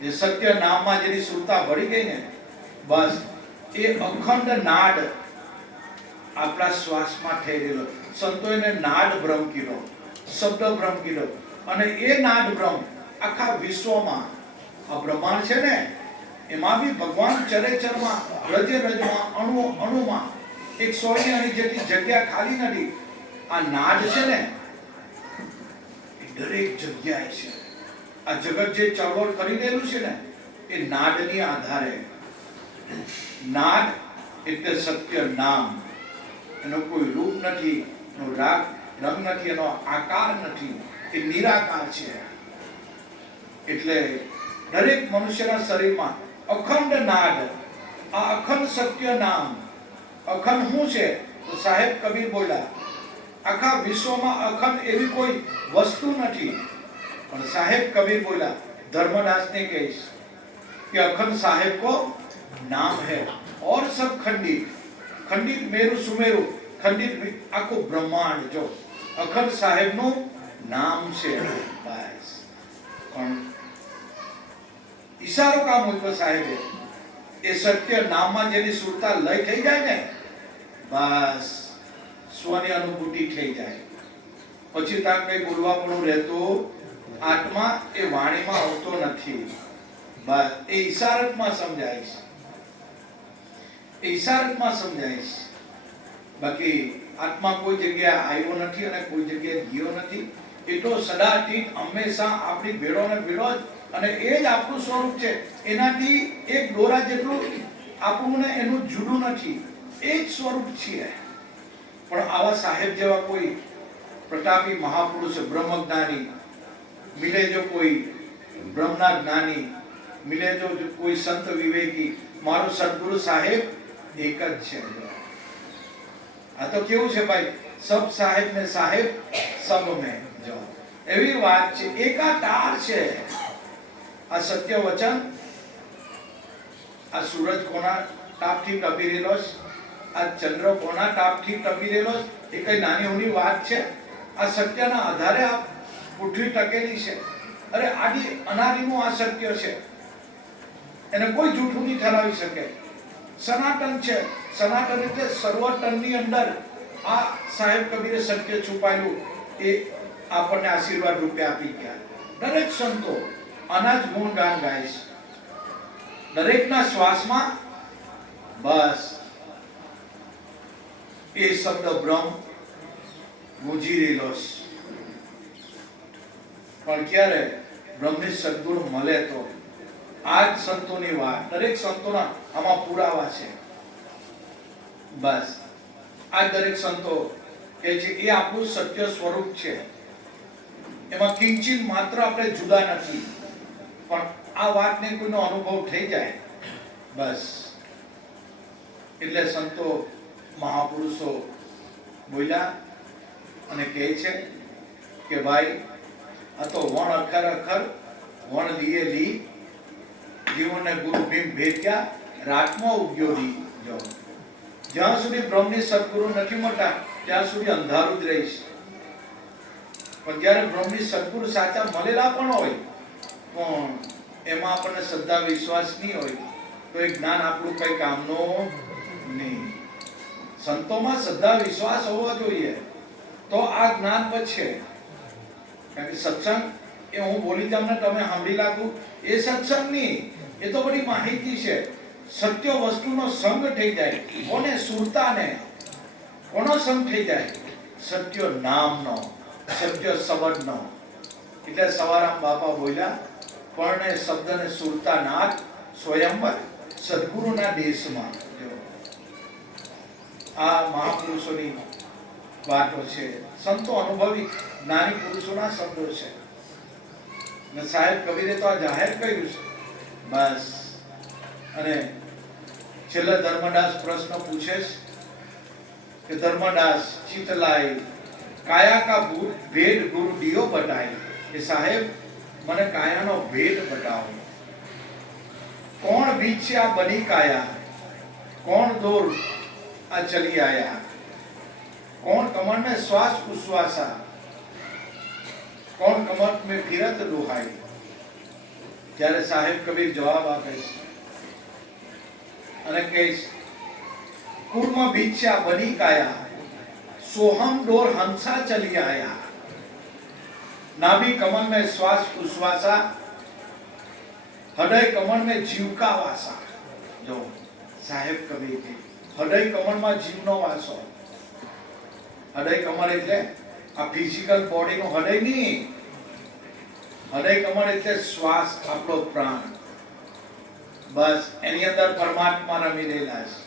જે સત્ય નામમાં જેની સુરતા ભળી ગઈ ને, બસ એ અખંડ નાદ આપણા શ્વાસમાં થઈ રહેલો. સંતોએ નાદ બ્રહ્મ કીધો, શબ્દ બ્રહ્મ કીધો. અને એ નાદ બ્રહ્મ આખા વિશ્વમાં, આ બ્રહ્માંડ છે ને, એમાં બી ભગવાન ચરેચરમાં, રજે રજમાં, અણુ અણુમાં 100 જેટલી જગ્યા ખાલી નથી. આ નાદ છે ને એ દરેક જગ્યાએ છે. આ જગત જે ચળવળ કરી રહેલું છે ને, એ નાદની આધારે. નાદ એટલે સત્ય નામ. એનો કોઈ રૂપ નથી, એનો રંગ નથી, એનો આકાર નથી, એ નિરાકાર છે. એટલે દરેક મનુષ્યના શરીરમાં અખંડ નાદ, આ અખંડ સત્ય નામ. અખંડ શું છે? તો સાહેબ કબીર બોલ્યા, આખા વિશ્વમાં અખંડ એવી કોઈ વસ્તુ નથી. પણ સાહેબ કબીર બોલ્યા, धर्मदास ने कही कि अखंड साहेब को नाम है और सब खंडित, खंडित मेरु सुमेरु खंडित आखो ब्रह्मांड जो अखंड साहेब नो नाम से बस पण ઈશારો કામ હોય સાહેબ એ સત્ય નામમાં જેની સુરતા લઈ થઈ જાય ને બસ સ્વની અનુભૂતિ થઈ જાય, પછી ત્યાં કઈ બોલવા પણ રહેતું આત્મા એ વાણીમાં આવતો નથી, બસ એ ઈશારતમાં સમજાય છે, એ ઈશારતમાં સમજાય છે. બાકી આત્મા કોઈ જગ્યાએ આવ્યો નથી અને કોઈ જગ્યાએ ગયો નથી. એ તો સદાતીત હંમેશા આપણી ભેળો ને ભેળો જ, અને એ જ આપણું સ્વરૂપ છે. એનાથી એક દોરા જેટલું આપણું ને એનું જુદું નથી, એ જ સ્વરૂપ છે. પણ આવા સાહેબ જેવા કોઈ પ્રતાપી મહાપુરુષ બ્રહ્મજ્ઞાની મિલે, જો કોઈ બ્રહ્મના જ્ઞાની મિલે, જો કોઈ સંત વિવેકી, મારો સદગુરુ સાહેબ એક જ છે. આ તો કેવું છે ભાઈ, સબ સાહેબ ને સાહેબ સબ મેં જો, એવી વાત છે. એકાકાર છે આ સત્ય વચન. આ સૂરજ કોના તાપથી ટપી રહેલો છે, આ ચંદ્ર કોના તાપથી ટપી રહેલો છે, એ કઈ નાની ઊની વાત છે. આ સત્યના આધારે આ પૃથ્વી ટકેલી છે. અરે આદિ અનાદિનું આ સત્ય છે, એને કોઈ જૂઠું નહીં ઠરાવી શકે. સનાતન છે. સનાતન એટલે સર્વતનની અંદર આ સાહેબ કબીરે સત્ય છુપાયેલું એ આપણને આશીર્વાદ રૂપે આપી ગયા. દરેક સંતો આના જ ગુણગાન ગાય છે. દરેકના શ્વાસમાં બસ એ શબ્દ બ્રહ્મ ગુંજી રહેલો છે. પણ ક્યારે બ્રહ્મની સદગુણ મળે તો આ જ સંતોની વાત. દરેક સંતોના આમાં પુરાવા છે. બસ આ દરેક સંતો કે છે એ આપણું સત્ય સ્વરૂપ છે. એમાં કિંચિત માત્ર આપણે જુદા નથી. પણ આ વાતને કોઈનો અનુભવ થઈ જાય બસ એટલે સંતો મહાપુરુષો બોલ્યા અને કહે છે કે ભાઈ આ તો વણ અખર અખર વણ લીએ લી, જીવનને ગુરુ ભીમ ભેટ્યા રાતમાં ઉગ્યો દી. જો જ્યાં સુધી બ્રહ્મની સદગુરુ નથી મળતા ત્યાં સુધી અંધારું જ રહીશ. પણ જ્યારે બ્રહ્મની સદગુરુ સાચા મળેલા પણ હોય પણ એમાં આપણને શ્રદ્ધા વિશ્વાસ નહીં હોય તો એ જ્ઞાન આપણું કઈ કામનું નહીં. સંતોમાં શ્રદ્ધા વિશ્વાસ હોવો જોઈએ તો આ જ્ઞાન બચશે. કારણ કે સત્સંગ એ હું બોલી તમને તમે સાંભળી લાગુ એ સત્સંગ નહીં, એ તો બધી માહિતી છે. સત્ય વસ્તુનો સંગ થઈ જાય. કોને? સુરતાને. કોનો સંગ થઈ જાય? સત્ય નામનો, સત્ય શબ્દનો. એટલે સવારામ બાપા બોલ્યા પરણે શબ્દને સુરતા નાથ સ્વયંવર સદગુરુના દેશમાં. આ મહાપુરુષોની વાતો છે. સંતો અનુભવી જ્ઞાની પુરુષોના શબ્દો છે. ને સાહેબ કબીરે તો આ જાહેર કર્યું છે બસ. અને છેલ્લે ધર્મદાસ પ્રશ્ન પૂછે કે ધર્મદાસ ચિતલાય કાયા કા ભેદ ગુરુ દિયો બતાય. કે સાહેબ મને કાયાનો ભેદ બતાવો. કોણ બીજ છે આ બની કાયા, કોણ દોર આ ચલી આયા, કોણ કમર में श्वास उश्वासा, કોણ કમર में फिरत दुहाई. ત્યારે સાહેબ કબીર જવાબ આપે છે અને કહે છે કુર્મ ભિક્ષા બની કાયા, સોહમ ડોર હંસા ચલી આયા, नाभि कमल में श्वास उश्वासा, हृदय कमल में जीव का वासा. जो साहेब कबीर के हृदय कमल में जीवनो वाસો. हृदय कमल એટલે આ ફિઝિકલ બોડી નો હૃદય નહીં. હૃદય કમળ એટલે શ્વાસ, આપણો પ્રાણ. બસ એની અંદર પરમાત્મા રમી રહેલા છે.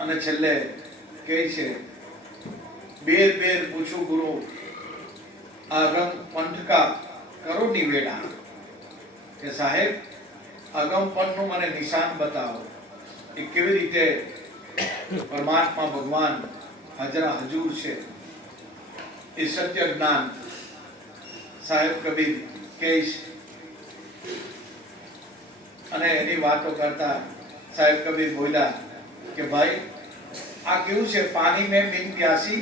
અને છેલ્લે કહે છે બેર બેર પૂછું ગુરુ અગમ પંથ કા કરો નિવેડા. કે સાહેબ અગમ પંથનું મને નિશાન બતાવો. એ કેવી રીતે પરમાત્મા ભગવાન હાજરા હજૂર છે એ સત્ય જ્ઞાન સાહેબ કબીર કહે છે. અને એની વાતો કરતા સાહેબ કબીર બોલ્યા કે ભાઈ આ કેવું છે, પાણી મેં બિન પ્યાસી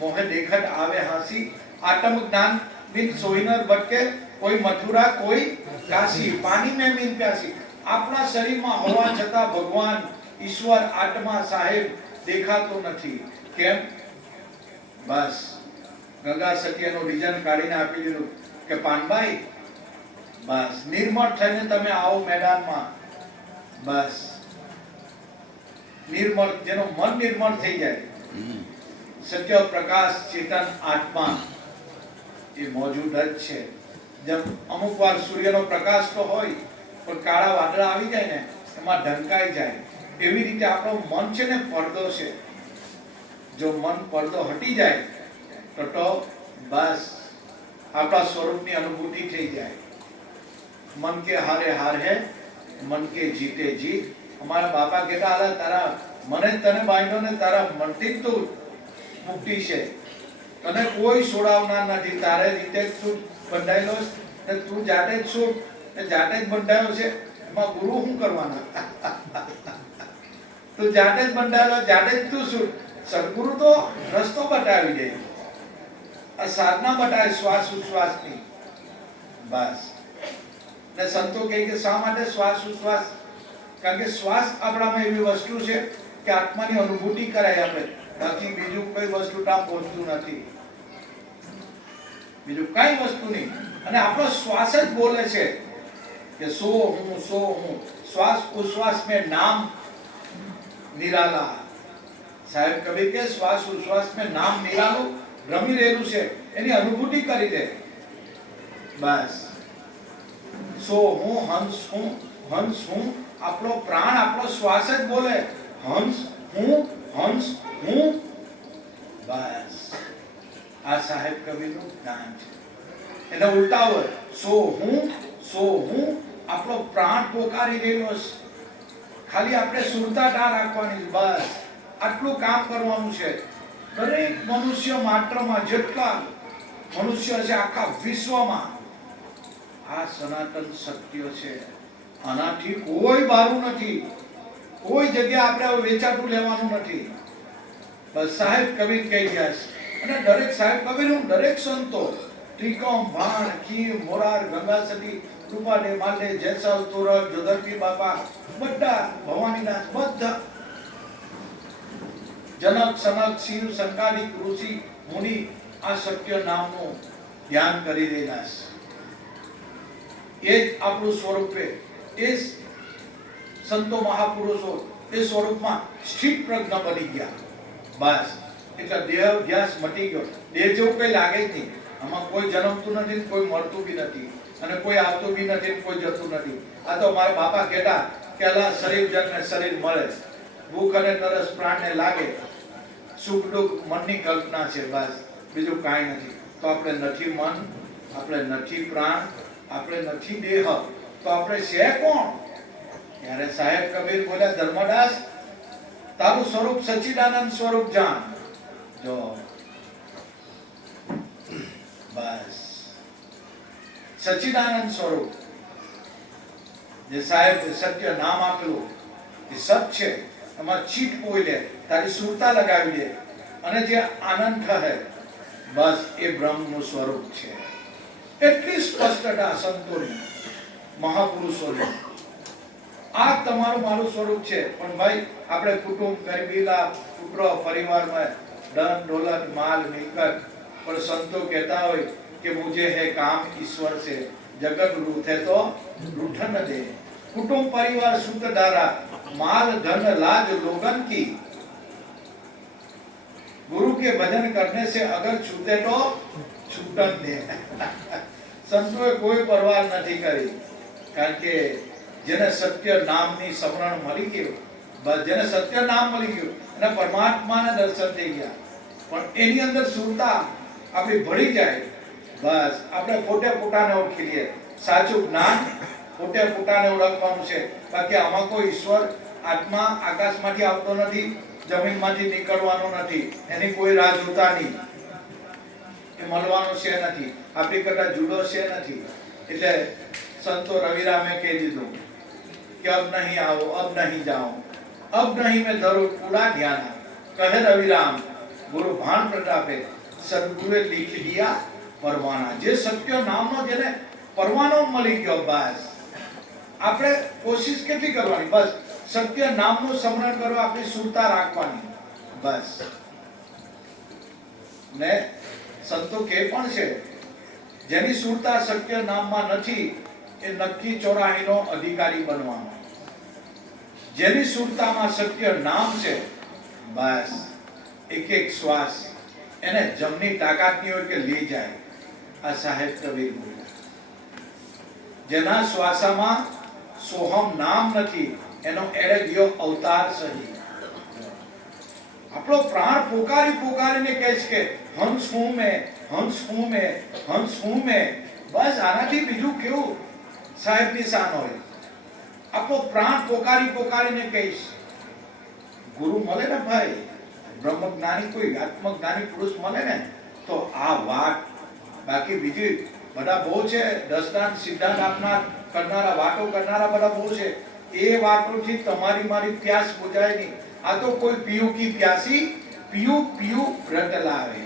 મોહે દેખત આવે હાસી, આત્મ જ્ઞાન બિન સોઈનર ભટકે કોઈ મથુરા કોઈ કાશી. પાણી મેં બિન પ્યાસી, આપણા શરીરમાં હોવા છતાં ભગવાન ઈશ્વર આત્મા સાહેબ દેખાતો નથી. કેમ? બસ ગંગા સતીનું રીઝન કાઢીને આપી દીધું કે પાનભાઈ બસ નિર્મળ થઈને તમે આવો મેદાનમાં. બસ નિર્મળ, જેનું મન નિર્મળ થઈ જાય, સત્ય પ્રકાશ ચેતન આત્મા એ મોજૂદ જ છે. જેમ અમુક વાર સૂર્યનો પ્રકાશ તો હોય પણ કાળા વાદળા આવી જાય ને એમાં ઢંકાઈ જાય, એવી રીતે આપણું મન છે ને પડદો છે. જો મન પડદો હટી જાય તો બસ આપણા સ્વરૂપની અનુભૂતિ થઈ જાય. મન કે હારે હાર હે, મન કે જીતે જીત. અમારા બાપા કહેતા હતા તારા મને તને બાંધ્યો ને તારા મનથી જ તું મુક્તિ છે, તને કોઈ છોડાવનાર નથી, તારે રીતે જ તું બંધાયેલો છે, તું જાતે જ છૂટ, જાતે જ બંધાયો છે, એમાં ગુરુ શું કરવાના? તું જાતે જ બંધાયેલો, જાતે જ તું છૂટ. સદગુરુ તો રસ્તો બતાવી દે, આ સાધના બતાવે શ્વાસ ઉશ્વાસની. બસ ને સંતો કહે કે શા માટે શ્વાસ ઉશ્વાસ? કારણ કે શ્વાસ આપણામાં એવી વસ્તુ છે કે આત્માની અનુભૂતિ કરાય આપણે, બાકી બીજું કોઈ વસ્તુ ત્યાં પહોંચતું નથી, બીજું કઈ વસ્તુ નહીં. અને આપણો શ્વાસ જ બોલે છે કે સો હું. શ્વાસ ઉશ્વાસ में नाम निराला. સાહેબ કબીર કે શ્વાસ ઉશ્વાસ में નામ નિરાલું રમી રહેલું છે, એની અનુભૂતિ કરી દે. બસ સો હું હંસ હું. આપણો પ્રાણ આપણો શ્વાસ જ બોલે હંસ હું. બસ આ સાહેબ કબીરનું જ્ઞાન છે. એને ઉલટા હોય સો હું આપણો પ્રાણ પોકારી રહેલો છે, ખાલી આપણે સુરતા ના રાખવાની. બસ આટલું કામ કરવાનું છે. દરેક મનુષ્ય માત્રમાં જેટલા મનુષ્ય છે આખા વિશ્વમાં આ સનાતન સત્ય છે. આનાથી કોઈ બારું નથી, કોઈ જગ્યા આપણે વેચાતું લેવાનું નથી. બસ સાહેબ કબીર કહી ગયા છે. અને દરેક સાહેબ કબીર દરેક સંતો ત્રિકમ ભાણ ખીર મોરાર ગંગા સતી કૃપાડે માલે જયસલ તોરક જોધરજી બાપા બધા ભવાનીદાસ બધા જનક સનક શિવ સંકાલિક ઋષિ મુનિ આ સત્ય નામનું ધ્યાન કરી રહેલા છે. એ જ આપણું સ્વરૂપ છે. એ સંતો મહાપુરુષો એ સ્વરૂપમાં સ્થિત પ્રજ્ઞ બની ગયા. બસ એટલે દેહ ધ્યાસ મટી ગયો. દેહ જેવું કઈ લાગે જ નહીં. આમાં કોઈ જન્મતું નથી, કોઈ મળતું બી નથી, અને કોઈ આવતું બી નથી, કોઈ જતું નથી. આ તો મારા બાપા કહેતા કે અલા શરીર જન્મે શરીર મળે, ભૂખ અને તરસ પ્રાણને લાગે, સુખ દુઃખ મનની કલ્પના છે. બસ બીજું કાંઈ નથી. તો આપણે નથી મન, આપણે નથી પ્રાણ, આપણે નથી દેહ, તો આપણે છે કોણ? ત્યારે સાહેબ કબીર બોલ્યા ધર્મદાસ તારું સ્વરૂપ સચ્ચિદાનંદ સ્વરૂપ જાણ. જો બસ સચ્ચિદાનંદ સ્વરૂપ જે સાહેબ સત્ય નામ આપેલું એ સત છે. એમાં ચીટ પોઈ લે, તારી સુરતા લગાવી દે, અને જે આનંદ થશે બસ એ બ્રહ્મનું સ્વરૂપ છે. એટલી સ્પષ્ટતા સંતોની મહાપુરુષોની. આ તમારું મારું સ્વરૂપ છે. પણ ભાઈ આપણે કુટુંબ ગરીબીલા પુત્ર પરિવારમાં ધન દોલત માલ મિલકત, પણ સંતો કહેતા હોય કે મુझे है काम ईश्वर से जगत रूठे तो रूठन दे. कुटुंब परिवार सुख धारा माल धन लाज लोगन की, गुरु के भजन करने से अगर छूटे तो छूटन दे. સંતોએ કોઈ પરવાર નથી કરી, કારણ કે જેને સત્ય નામની સમરણ મળી ગયું, બસ જેને સત્ય નામ મળી ગયું અને પરમાત્માના દર્શન થઈ ગયા, પણ એની અંદર સુરતા આપણી ભળી જાય. બસ આપણે પોતે પોતાને ઓળખી લઈએ. સાચું જ્ઞાન પોતે પોતાને ઓળખવાનું છે. બાકી આમાં કોઈ ઈશ્વર આત્મા આકાશમાંથી આવતો નથી, જમીનમાંથી નીકળવાનો નથી, એની કોઈ રાહ જોતા નહીં, એ મળવાનો છે નથી, આપણી કરતા જુદો છે નથી. એટલે સંતો રવિરામે કહી દીધું કે અબ નહીં આવો અબ નહીં જાઓ, અબ નહીં મેં ધરું પૂરા ધ્યાન. કહે રવિરામ ગુરુ ભાન પ્રતાપે સદગુરુએ લીખી દિયા પરવાના. જે સત્ય નામનો જેને પરવાનો મળી ગયો, બસ આપણે કોશિશ કેટલી કરવાની? બસ સત્ય નામનું સ્મરણ કરવા, આપણી સુરતા રાખવાની. બસ. ને સંતો કે પણ છે જેની સુરતા સત્ય નામમાં નથી એ નક્કી 84 નો અધિકારી બનવાનો. જેની સુરતામાં સત્ય નામ છે બસ એક એક શ્વાસ એને જમની તાકાત ની હોય કે લઈ જાય. આ સાહેબ કબીર બોલ્યા. જેના શ્વાસામાં સોહમ નામ નથી એનો એડે ગયો અવતાર સહી. આપણો પ્રાણ પોકારી પોકારીને કહે છે કે હંસ હું મેં, હંસ હું મેં, હંસ હું મેં. બસ આનાથી બીજું કેવું સાહેબની શાન હોય. આપણો પ્રાણ પોકારી પોકારીને કહીશ. ગુરુ મળે ને ભાઈ, બ્રહ્મ જ્ઞાની કોઈ આત્મજ્ઞાની પુરુષ મળે ને તો આ વાત. બાકી બીજી બધા બહુ છે, દસદાન સિદ્ધાંત આપનાર કરનારા, વાતો કરનારા બધા બહુ છે. એ વાતોથી તમારી મારી પ્યાસ બુજાય નહીં. આ તો કોઈ પીયુ કી પ્યાસી પીયુ પીયુ વ્રત લાવે.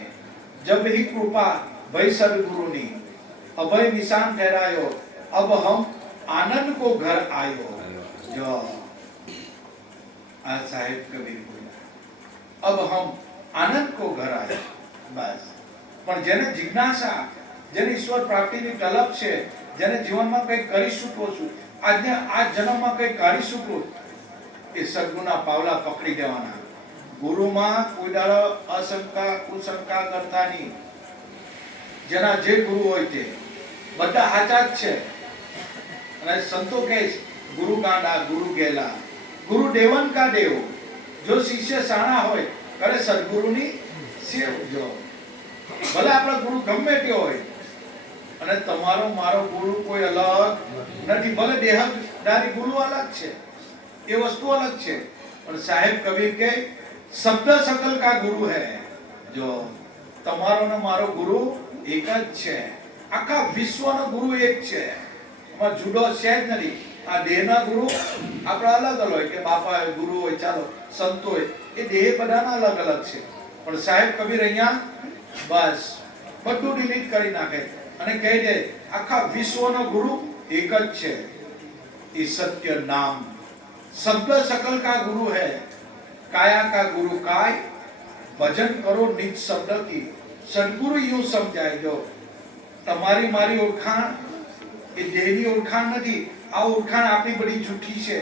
જબ ही कृपा भई सदगुरुनी अभय निशान ठहरायो अब हम आनंद को घर आयो. जो आ साहेब कबीर बोला अब हम आनंद को घर आयो. बस. પણ જેને જિજ્ઞાસા, જેને ઈશ્વર પ્રાપ્તિની તલબ છે, જેને જીવનમાં કંઈ કરી શકું છું, આ જન્મમાં કંઈ કાઢી શકું, એ સદગુરુના પાવલા પકડી દેવાના. ગુરુમાં કોઈ દાડો અશંકા કુશંકા કરતા નહીં. જેના જે ગુરુ હોય તે બધા સાચા જ છે. અને સંતો કહે ગુરુ ગાંડા ગુરુ ગેલા ગુરુ દેવન કા દેવ. જો શિષ્ય સાણા હોય કરે સદગુરુની સેવ. જો ભલે આપણા ગુરુ ગમે તે હોય અને તમારો મારો ગુરુ કોઈ અલગ નથી. ભલે દેહદારી ગુરુ અલગ છે, એ વસ્તુ અલગ છે, પણ સાહેબ કબીર કે શબ્દ सकल का गुरु है. जो તમારો ને મારો ગુરુ એક જ છે. આખા વિશ્વનો ગુરુ એક છે. એમાં જુદો છે જ નથી. આ દેહના ગુરુ આપણા અલગ અલગ હોય કે બાપા હોય, ગુરુ હોય, ચાલો સંતો હોય, એ દેહ બધાના અલગ અલગ છે. પણ સાહેબ કબીર અહીંયા બસ બધું ડિલીટ કરી નાખે અને કહે છે આખા વિશ્વનો ગુરુ એક જ છે. એ સત્ય નામ. શબ્દ सकल का गुरु है. काया का गुरु काय भजन करो निज शब्द की. सदगुरु यूं समझाय. જો તમારી મારી ઓળખાણ એ દેહની ઓળખાણ નથી. આ ઓળખાણ આપણી બધી જૂઠી છે.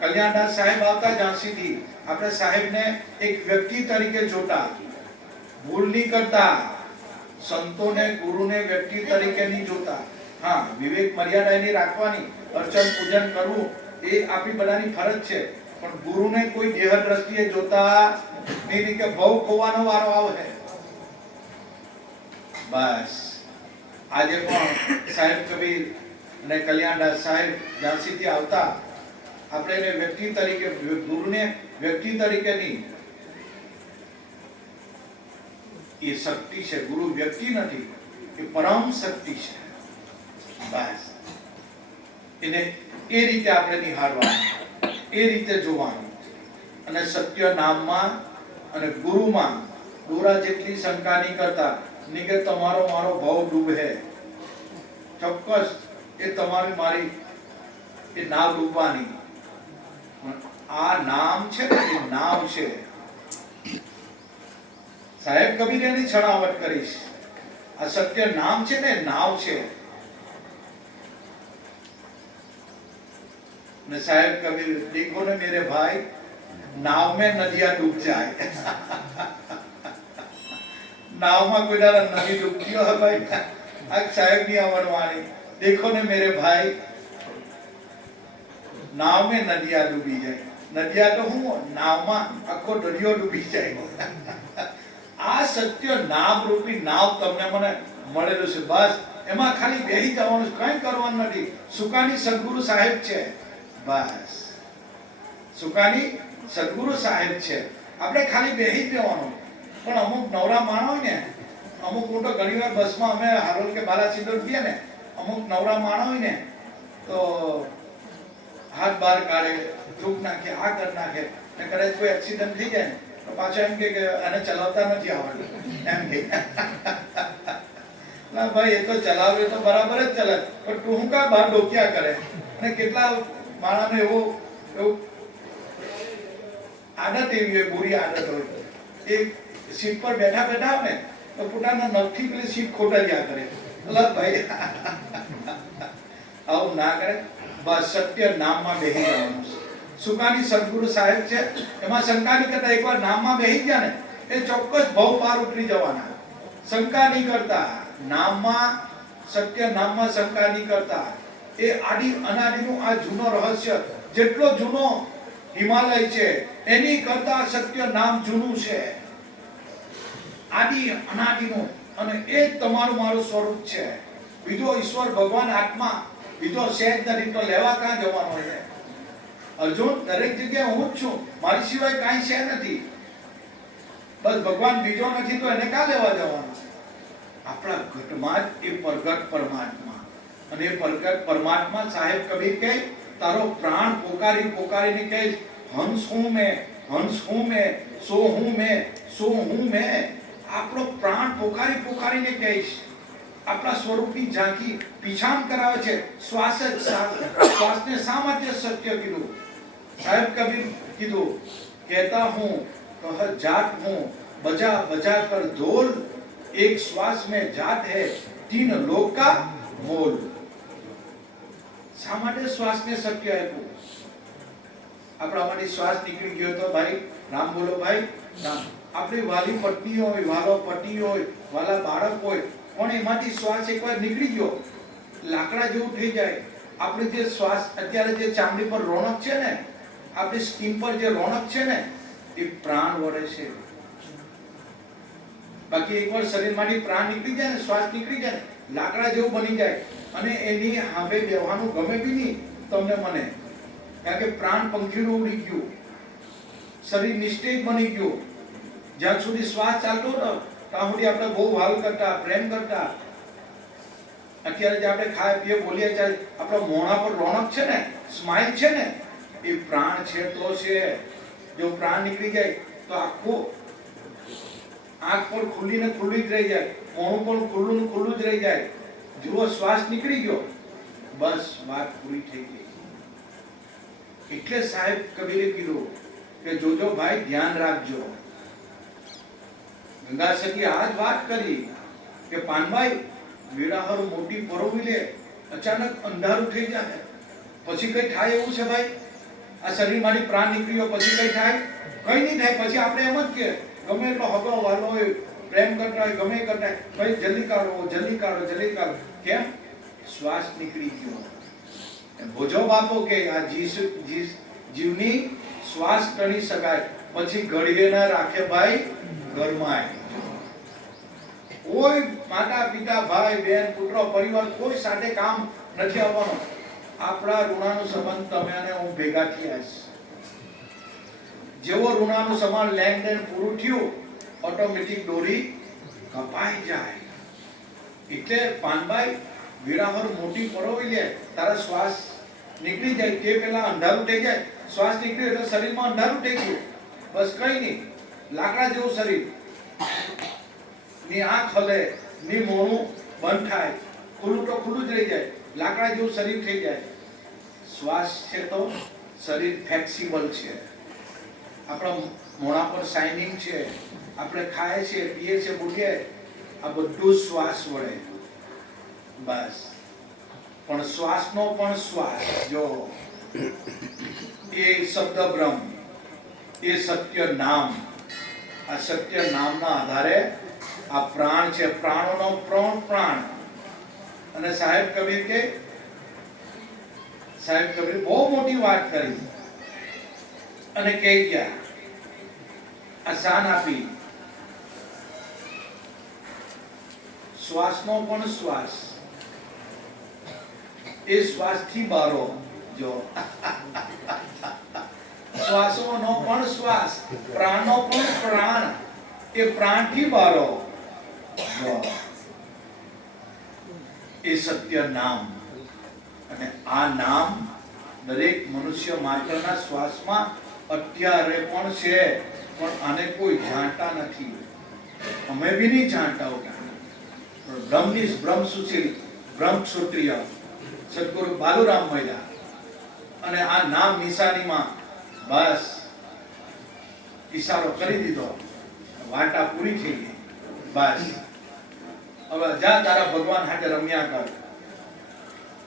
કલ્યાણદાસ સાહેબ આવતા ઝાંસીથી આપણે સાહેબને એક વ્યક્તિ તરીકે જોતા, ભૂલ નહીં કરતા. સંતોને ગુરુને વ્યક્તિ તરીકે નહીં જોતા. હા, વિવેક મર્યાદા એની રાખવાની, અર્ચન પૂજન કરવું એ આપણી બધાની ફરજ છે. પણ ગુરુને કોઈ દેહ દ્રષ્ટિએ જોતા નહીં કે ભવ ખોવાનો વારો આવે. બસ આજે પણ સાહેબ કબીર અને કલ્યાણદાસ સાહેબ ઝાંસીથી આવતા આપણે એને વ્યક્તિ તરીકે, ગુરુને વ્યક્તિ તરીકે નહીં. એ શક્તિ છે. ગુરુ વ્યક્તિ નથી, એ પરમ શક્તિ છે. બસ એને એ રીતે આપણે નિહાળવાનું, એ રીતે જોવાનું. અને સત્ય નામમાં અને ગુરુમાં દોરા જેટલી શંકા નહીં કરતા નહીં કે તમારો મારો ભાવ ડૂબે. ચોક્કસ એ તમારી મારી એ નાવ ડૂબવાની. આ નામ છે ને, એ નાવ છે. સાહેબ કબીર એની છણાવટ કરીશ. આ સત્ય નામ છે ને, નાવ છે. ने साहेब कबीर देखो ने मेरे भाई नाव में नदियां डूब जाए. नाव में कोई दारा नदी डूबती हो भाई. आज साहेब नहीं आवड़वानी. देखो ने मेरे भाई नाव में नदियां डूबी जाए. नदियां तो हूँ नाव में आखो दरियो डूबी जाए. आ सत्य नाम रूपी नाव तमने मने મળેલો છે. બસ એમાં ખાલી બેહી જવાનું, કંઈ કરવાનું નથી. સુકાની સદગુરુ સાહેબ છે. બસ સુકાની સદગુરુ સાહેબ છે. આપણે ખાલી બેહી જ જવાનું. પણ અમુક નવરા માણો હોય ને, અમુક હું તો ઘણી વાર બસમાં અમે હારોલ કે બાલાસિનોર ગયા ને, અમુક નવરા માણો હોય ને તો હાથ બહાર કાઢે, થૂક નાખે, આ કરી નાખે. ને કદાચ કોઈ એક્સિડન્ટ થઈ જાય ને તો પાછો એમ કે આને ચલાવતા નથી આવડતું એમ કે. ના ભાઈ, એ તો ચલાવે તો બરાબર જ ચલાવે, પણ તું હું કા બહાર ડોક્યા કરે. અને કેટલા માણસને એવું આદત એવી હોય, બુરી આદત હોય એક સીટ પર બેઠા બેઠા ને તો પોતાના નખથી પેલી સીટ ખોટાડ્યા કરે. અલા ભાઈ આવું ના કરે. બસ સત્ય નામમાં બેહી જવાનું છે. સુકાની સદગુરુ સાહેબ છે એમાં શંકા નહીં કરતા. એકવાર નામમાં બેહી ગયા ને એ ચોક્કસ ભવ પાર ઉતરી જવાના. શંકા નહીં કરતા નામમાં, સત્ય નામમાં શંકા નહીં કરતા. એ આદિ અનાદિનું આ જૂનો રહસ્ય, જેટલો જૂનો હિમાલય છે એની કરતા સત્ય નામ જૂનું છે, આદિ અનાદિનું. અને એ જ તમારું મારું સ્વરૂપ છે. બીજો ઈશ્વર ભગવાન આત્મા બીજો સહેજ નથી તો લેવા ક્યાં જવાનો છે? અર્જુન, દરેક જગ્યાએ હું જ છું, મારી સિવાય કાંઈ છે નથી. બસ ભગવાન બીજો નથી તો એને ક્યાં લેવા જવાનો? આપણા ઘટમાં જ એ પ્રગટ પરમાત્મા. અને એ પ્રગટ પરમાત્મા સાહેબ કબીર કહે, તારો પ્રાણ પોકારી પોકારીને કહે, હંસ હું મેં, હંસ હું મેં, સો હું મેં, સો હું મેં. આપણો પ્રાણ પોકારી પોકારીને કહીશ. આપણા સ્વરૂપની ઝાંખી પીછાણ કરાવે છે. શ્વાસને શા માટે સત્ય કીધું? સાહેબ કબીર કીધું, કહેતા હું કહ જાત હું, બજા બજા કર ઢોલ, એક શ્વાસ में जात है तीन लोक का मोल. શા માટે શ્વાસને સત્ય આપ્યું? આપણામાંથી શ્વાસ નીકળી ગયો તો ભાઈ રામ બોલો, ભાઈ રામ. આપણી વાલી પત્ની હોય, વાલો પતિ હોય, વાલા બાળક હોય, પણ એમાંથી શ્વાસ એકવાર નીકળી ગયો લાકડા જેવું થઈ જાય. આપણે જે શ્વાસ અત્યારે જે ચામડી પર રોણક છે ને, આપણી સ્કિન પર જે રોણક છે ને, એ પ્રાણ વળે છે. બાકી એકવાર શરીરમાંથી પ્રાણ નીકળી જાય ને, શ્વાસ નીકળી જાય ને, લાકડા જેવું બની જાય. અને એની સામે બેહવાનું ગમે બી નહીં તમને મને, કારણ કે પ્રાણ પંખીનું ઉડી ગયું, શરીર નિસ્તેજ બની ગયું. જ્યાં સુધી શ્વાસ ચાલતો હતો ત્યાં સુધી આપણે બહુ ભાવ કરતા, પ્રેમ કરતા. અત્યારે જે આપણે ખાય પીએ બોલીએ ચાલે, આપણા મોઢા પર રોણક છે ને, સ્માઇલ છે ને, એ પ્રાણ છે તો છે. જો પ્રાણ નીકળી જાય તો આખું આંખ પર ખુલ્લી ને ખુલ્લી જ રહી જાય, મોઢું પણ ખુલ્લું ને ખુલ્લું જ રહી જાય. જુઓ શ્વાસ નીકળી ગયો, બસ વાત પૂરી થઈ ગઈ. એટલે સાહેબ કબીરે કીધું કે જોજો ભાઈ, ધ્યાન રાખજો. ગંગા સખી આ જ વાત કરી કે પાનભાઈ વેરાહર મોટી પરોવી લે, અચાનક અંધારું થઈ જાય પછી કઈ થાય એવું છે ભાઈ? આ શરીરમાંથી પ્રાણ નીકળ્યો પછી કઈ થાય? કઈ નહીં થાય. પછી આપણે એમ જ કે ગમે એટલો હગો વાલો હોય, પ્રેમ કરતા હોય, ગમે કરતા હોય, ભાઈ જલ્દી કાઢો, જલ્દી કાઢો, જલ્દી કાઢો. કેમ? શ્વાસ નીકળી ગયો. ભોજો બાપો કે આ જીવની શ્વાસ ટણી શકાય, પછી ઘડીએ ના રાખે ભાઈ ઘરમાં. કોઈ માતા પિતા ભાઈ બહેન પુત્ર પરિવાર કોઈ સાથે કામ નથી આવવાનું. આપણા ઋણાનો સંબંધ તમે અને હું ભેગા થયા છે. જેવો ઋણાનો સંબંધ લેનદેન પૂરું થયું, ઓટોમેટિક દોરી કપાઈ જાય. એટલે પાનભાઈ વિરાહર મોટી પરોવી લે, તારા શ્વાસ નીકળી જાય તે પહેલા અંધારું થઈ જાય. શ્વાસ નીકળ્યો એટલે શરીરમાં અંધારું થઈ ગયું, બસ કઈ નહીં. લાકડા જેવું શરીર, ની આંખ હલે, ની મોઢું બંધ થાય, ખુલ્લું તો ખુલ્લું જ રહી જાય, લાકડા જેવું શરીર થઈ જાય. શ્વાસ છે તો શરીર ફ્લેક્સિબલ છે. આપણા મોઢા પર શાઇનિંગ છે, આપણે ખાય છે, પીએ છે, બોલીએ, આ બધું શ્વાસ વડે. બસ. પણ શ્વાસનો પણ શ્વાસ જો એ શબ્દ બ્રહ્મ, એ સત્ય નામ, આ સત્ય નામના આધારે આ પ્રાણ છે. પ્રાણોનો પ્રાણ. અને સાહેબ કબીર બહુ મોટી વાત કરી અને કહી ગયા, આસાન આપી, શ્વાસનો પણ શ્વાસ, એ શ્વાસથી બારો. જો શ્વાસોનો પણ શ્વાસ, પ્રાણનો પણ પ્રાણ, એ પ્રાણથી બારો. એ સત્ય નામ. અને આ નામ દરેક મનુષ્ય માત્રના શ્વાસમાં અત્યારે પણ છે, પણ આને કોઈ જાણતા નથી. અમે બી નહીં જાણતા હોતા. બ્રહ્મનિષ્ઠ, બ્રહ્મસુશીલ, બ્રહ્મક્ષત્રિય સદગુરુ બાલુરામ મહિલા અને આ નામ નિશાનીમાં બસ ઈશારો કરી દીધો. વાટા પૂરી થઈ ગઈ. બસ હવે જા તારા ભગવાન હાથે રમ્યા કર.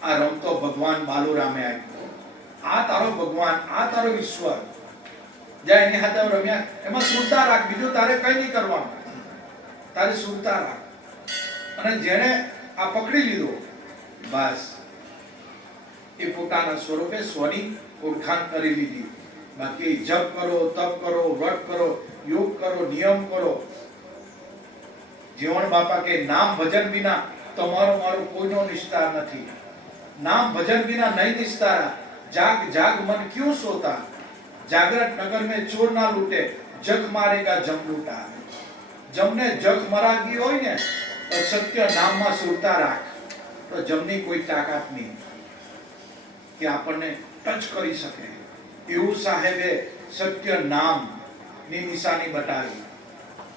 આ રમતો ભગવાન બાલુરામે આપ્યો. આ તારો ભગવાન, આ તારો ઈશ્વર. જા એની હાથે રમ્યા. એમાં સુરતા રાખ, બીજું તારે કઈ નહીં કરવાનું. તારે સુરતા રાખ. અને જેને આ પકડી લીધો, બસ એ પોતાના સ્વરૂપે સ્વની ઓળખાણ કરી લીધી. બાકી જપ કરો, તપ કરો, વ્રત કરો, યોગ કરો, નિયમ કરો. જીવન બાપા કે નામ ભજન વિના તમારો મારો કોઈનો નિસ્તાર નથી. नाम भजन बिना नहीं निस्तारा. जाग जाग मन क्यों सोता. जागृत नगर में चोर ना लूटे, जग मारेगा जम लूटा. जमने जग मरागी होय ने तो सत्य नाम में सुरता राख. तो जमनी कोई ताकत नहीं कि આપણને ટચ કરી શકે. એવું સાહેબે સત્ય નામ ની નિશાની બતાવી.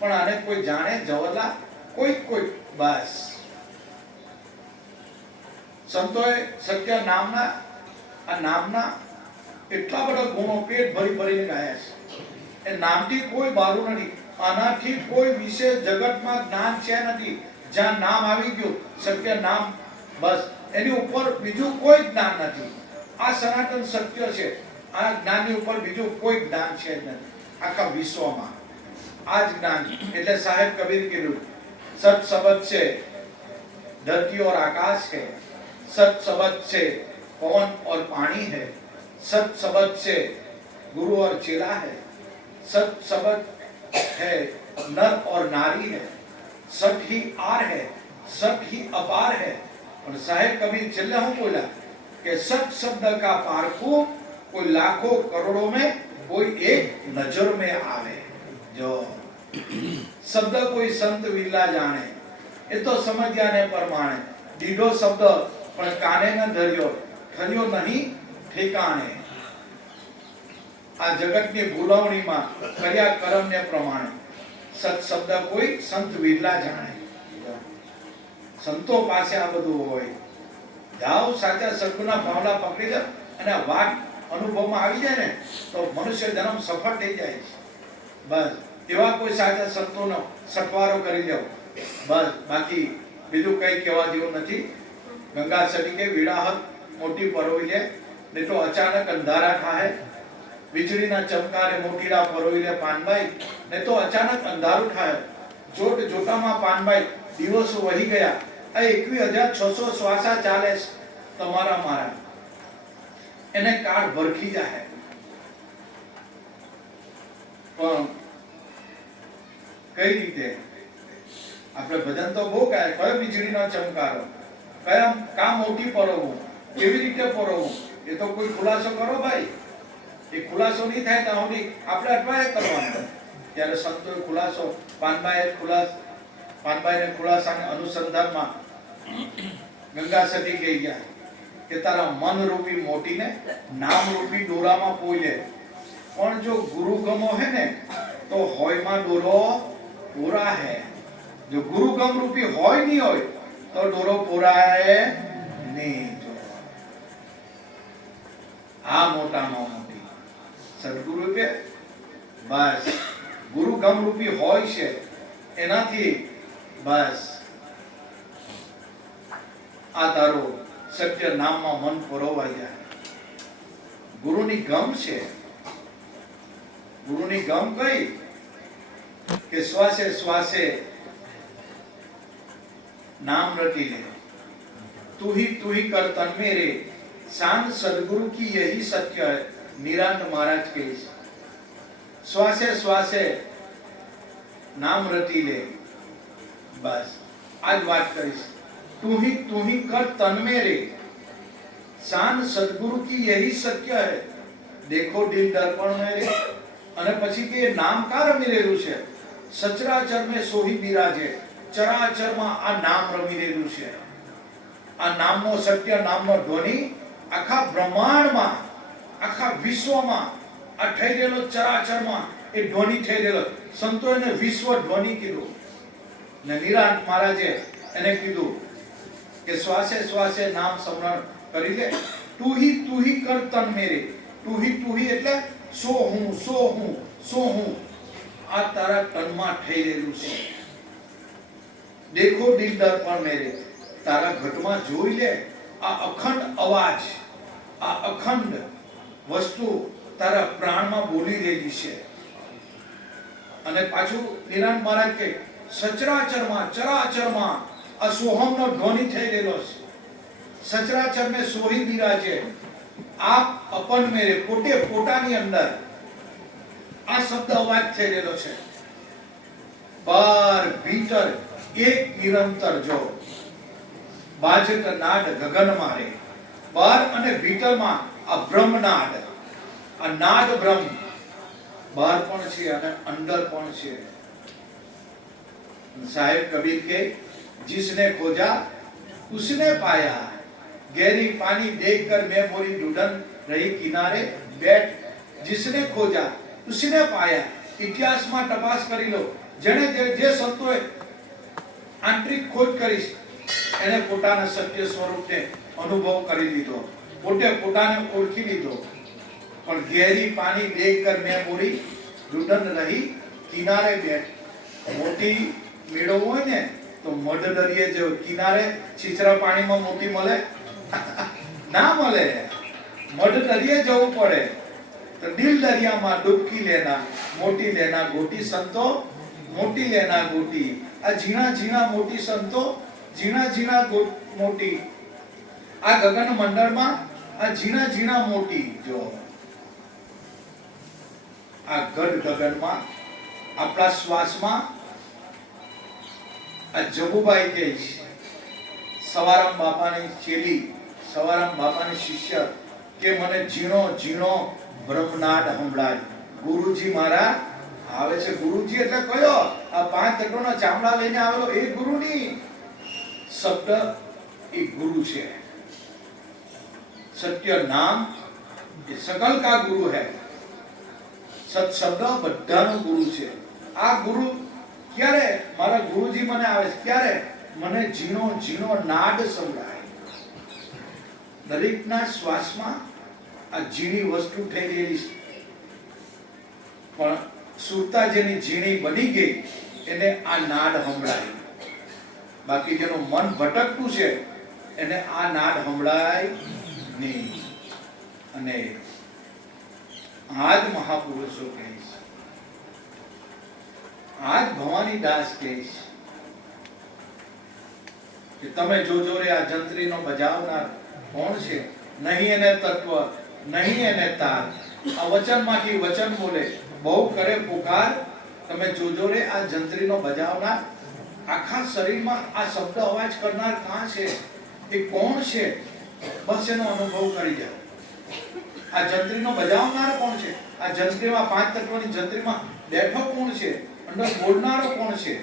પણ આને કોઈ જાણે જવલા કોઈ બસ સંતોએ સત્ય નામના આ નામના એટલા બધા ગુણો પેટ ભરી ભરીને ગાયા છે. એ નામથી કોઈ બારું નથી. આનાથી કોઈ વિશેષ જગતમાં જ્ઞાન છે નથી. જ્યાં નામ આવી ગયું સત્ય નામ, બસ એની ઉપર બીજું કોઈ જ્ઞાન નથી. આ સનાતન સત્ય છે. આ જ્ઞાનની ઉપર બીજું કોઈ જ્ઞાન છે જ નથી આખા વિશ્વમાં. આ જ જ્ઞાન. એટલે સાહેબ કબીર કીધું સત શબ્દ છે धरती और आकाश है, सत शब्द से पवन और पानी है, सत शब्द से गुरु और चेला है, सत शब्द है नर और नारी है, सत ही आर है, सत ही अपार है. और साहेब कबीर चले हूं बोला कि सत शब्द का पारखू कोई लाखों करोड़ों में कोई एक नजर में आवे. जो शब्द कोई संत विरला जाने, એ તો સમજ્યાને પ્રમાણે. દીધો શબ્દ પણ કાને ન ધર્યો, ઠર્યો નહીં ઠેકાણે. આ જગતની ભૂલવણીમાં કર્યા કર્મને પ્રમાણે. સત શબ્દ કોઈ સંત વિરલા જાણે. સંતો પાસે આ બધું હોય. જાઓ સાચા સદગુના ભાવલા પકડી લો અને આ વાત અનુભવમાં આવી જાય ને તો મનુષ્ય જન્મ સફળ થઈ જાય છે. બસ એવા કોઈ સાચા સંતોનો સટવારો કરી જાઓ. બસ બાકી બીજું કઈ કહેવા જેવું નથી. ગંગા સડી કે વિડાહત મોટી પરોવી લે ને તો અચાનક અંધારા થાય. વીજળીના ચમકારે મોટીડા પરોવી લે પાનભાઈ ને તો અચાનક અંધારું થાય. જોત જોતામાં પાનભાઈ દિવસો વહી ગયા. આ 21,600 શ્વાસા ચાલે છે તમારા મારા. એને કાળ ભરખી જાય. પણ કઈ રીતે આપણે ભજન તો બહુ ગાય. કયો વીજળીનો ચમકારો, કયા કામ મોટી પરોવું, કેવી રીતે પરોવું, એ તો કોઈ ખુલાસો કરો ભાઈ. એ ખુલાસો નહીં થાય તો આપણે અટવાય કરવાનો. ત્યારે સંતોએ ખુલાસો પાનભાઈને ખુલાસાને અનુસંધાનમાં ગંગા સતી કહી ગયા કે તારા મન રૂપી મોટીને નામ રૂપી દોરામાં પોઈ લે. પણ જો ગુરુ ગમો હે ને તો હોયમાં દોરો પૂરા હે. જો ગુરુ ગમ રૂપી હોય નહીં હોય તો દોરો પોરાય નહીં. આ મોટામાં મોટી સદગુરુ કે બસ ગુરુ ગમ રૂપી હોય છે એનાથી બસ આ તારો સત્ય નામમાં મન પરોવાઈ જાય. ગુરુની ગમ છે. ગુરુની ગમ કઈ કે શ્વાસે શ્વાસે नाम रटी ले. तू ही कर तन मेरे. शांत सदगुरु की यही सत्य है. निरांत महाराज के श्वासे श्वासे नाम रटी ले. बस आज बात करीश. तू ही कर तन मेरे. शांत सदगुरु की यही सत्य है. देखो दिल दर्पण मेरे. અને પછી કે નામ કા રમી રહેલું છે. સચરાચર में સોહી બિરાજે. ચરાચરમાં આ નામ રમી રહેલું છે. આ નામનો સત્ય નામનો ધ્વનિ આખા બ્રહ્માંડમાં આખા વિશ્વમાં આ થઈ રહેલો ચરાચરમાં એ ધ્વનિ થઈ રહેલો. સંતો એને વિશ્વ ધ્વનિ કીધું ને નિરાંત મહારાજે એને કીધું કે શ્વાસે શ્વાસે નામ સ્મરણ કરી લે. તું ही कर तन मेरे. તું ही એટલે સો હું આ તારા તનમાં થઈ રહેલું છે. દેખો દિલ દર્પણ મેરે, તારા ઘટમાં જોઈ લે આ અખંડ અવાજ, આ અખંડ વસ્તુ તારા પ્રાણમાં બોલી રહેલી છે. અને પાછું નિરાંત મહારાજ કે સચરાચરમાં ચરાચરમાં આ સોહમનો ધ્વનિ થઈ રહેલો છે. સચરાચર મેં સોહી બિરાજે, આપ અપન મેરે, પોતે પોતાની અંદર આ શબ્દ અવાજ થઈ રહેલો છે. બાર ભીતર એક નિરંતર જો બાજક નાદ ગગન મારે, બાર અને ભીતરમાં આ બ્રહ્મનાદ, આ નાદ બ્રહ્મ બહાર પણ છે અને અંદર પણ છે. સાહેબ કબીર કે जिसने खोजा उसने पाया, गहरी पानी देखकर मैं मोरी ढूंढन रही किनारे बैठ, जिसने खोजा उसने पाया. ઇતિહાસમાં તપાસ કરી લો, જેણે જે સંતોએ આંતરિક ખોજ કરી એને પોતાના સત્ય સ્વરૂપને અનુભવ કરી લીધો, પોતે પોતાને ઓળખી લીધો. પણ ગહેરી પાણી દેખકર મેં મોરી ઢૂંઢન રહી કિનારે બેઠ. મોટી મેળવવું હોય ને તો મઢ દરિયે જો કિનારે છીછરા પાણીમાં મોતી મળે ના મળે, મઢ દરિયે જવું પડે. તો દિલ દરિયામાં ડૂબકી લેના, મોટી લેના ગોટી સંતો, મોટી લેના ગોટી. આ ઝીણા ઝીણા મોટી સંતો, ઝીણા ઝીણા મોટી આ ગગન મંડળમાં આ ઝીણા ઝીણા મોટી જો આ ગઢ ગગનમાં આપણા શ્વાસમાં. આ જબુભાઈ કે સવારામ બાપાની ચેલી, સવારામ બાપાની શિષ્ય કે મને ઝીણો ઝીણો બ્રહ્મનાદ સંભળાય. ગુરુજી મારા આવે છે. ગુરુજી એટલે કયો? આ 5 તત્વોના ચામડા લઈને આવેલો એ ગુરુ ની શબ્દ, એ ગુરુ છે. સત્ય નામ એ સકલ કા ગુરુ है. સત શબ્દ બધાનો ગુરુ છે. આ ગુરુ ક્યારે મારા ગુરુજી મને આવે છે? ક્યારે? મને ઝીણો ઝીણો નાદ સંભળાય. દરેકના શ્વાસમાં આ ઝીણી વસ્તુ થઈ રહેલી છે. પણ સુરતા જેની ઝીણી બની ગઈ એને આ નાદ સંભળાય. બાકી જેનું મન ભટકતું છે એને આ નાદ સંભળાય નહીં. અને આજ મહાપુરુષો કહે છે, આજ ભવાની દાસ કહે છે કે તમે જોજો રે આ જંત્રીનો બજાવનાર કોણ છે? નહીં એને તત્વ, નહીં એને તાર. આ વચનમાંથી વચન બોલે, બહુ કરે પુકાર. તમે જોજો રે આ જંત્રીનો બજાવનાર. આખા શરીરમાં આ શબ્દ અવાજ કરનાર કાં છે? એ કોણ છે? બસ એનો અનુભવ કરી જાઓ. આ જંત્રીનો બજાવનાર કોણ છે? આ જંત્રીમાં 5 તત્વની જંત્રીમાં બેઠો કોણ છે? અંદર બોલનારો કોણ છે?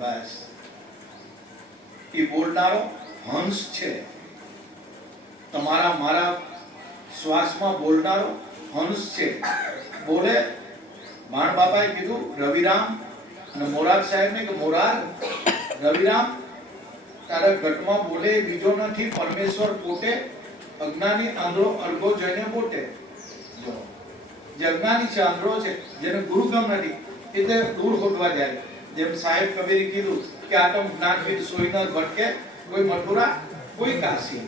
બસ એ બોલનારો હંસ છે. તમારા મારા શ્વાસમાં બોલનારો હંસ છે. બોલે ભાણ બાપાએ કીધું રવિરામ અને મોરાર સાહેબને કે મોરાર, રવિરામ તારા ઘટમાં બોલે બીજો નથી, પરમેશ્વર પોતે. અજ્ઞાની આંધળો અર્ગો જઈને પોતે. જે અજ્ઞાની છે, આંધળો છે, જેને ગુરુગમ નથી, એટલે દૂર હોદવા જાય. જેમ સાહેબ કબીરે કીધું કે આટમ જ્ઞાનવિદ સોઈ ન ભટકે, કોઈ મથુરા કોઈ કાશી.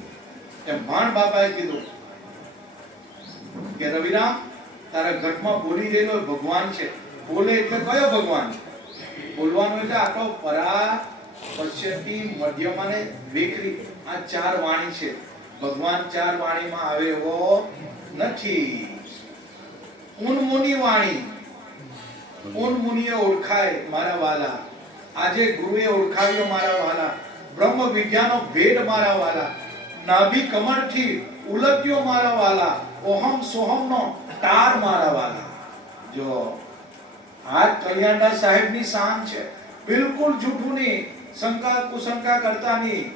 એમ ભાણ બાપાએ કીધું કે રવિરામ તારા ઘટમાં બોલી રહેલો ભગવાન છે. બોલે એટલે કયો ભગવાન? બોલવાનું એટલે આટલો પરા પશ્યતી મધ્યમાને વિકરી. આ 4 વાણી છે. ભગવાન 4 વાણીમાં આવે એવો નથી. ઉન્મુનિ વાણી, ઉન્મુનિએ ઓળખાય મારા વાલા. આજે ગુરુએ ઓળખાવ્યો મારા વાલા. બ્રહ્મ વિદ્યાનો ભેદ મારા વાલા. નાભી કમરથી ઉલટ્યો મારા વાલા. ઓહમ સોહમનો તાર મારા વાલા. જો આ કલ્યાણદાસ સાહેબની શાન છે. બિલકુલ જૂઠું નહીં, શંકા કુશંકા કરતા નહીં.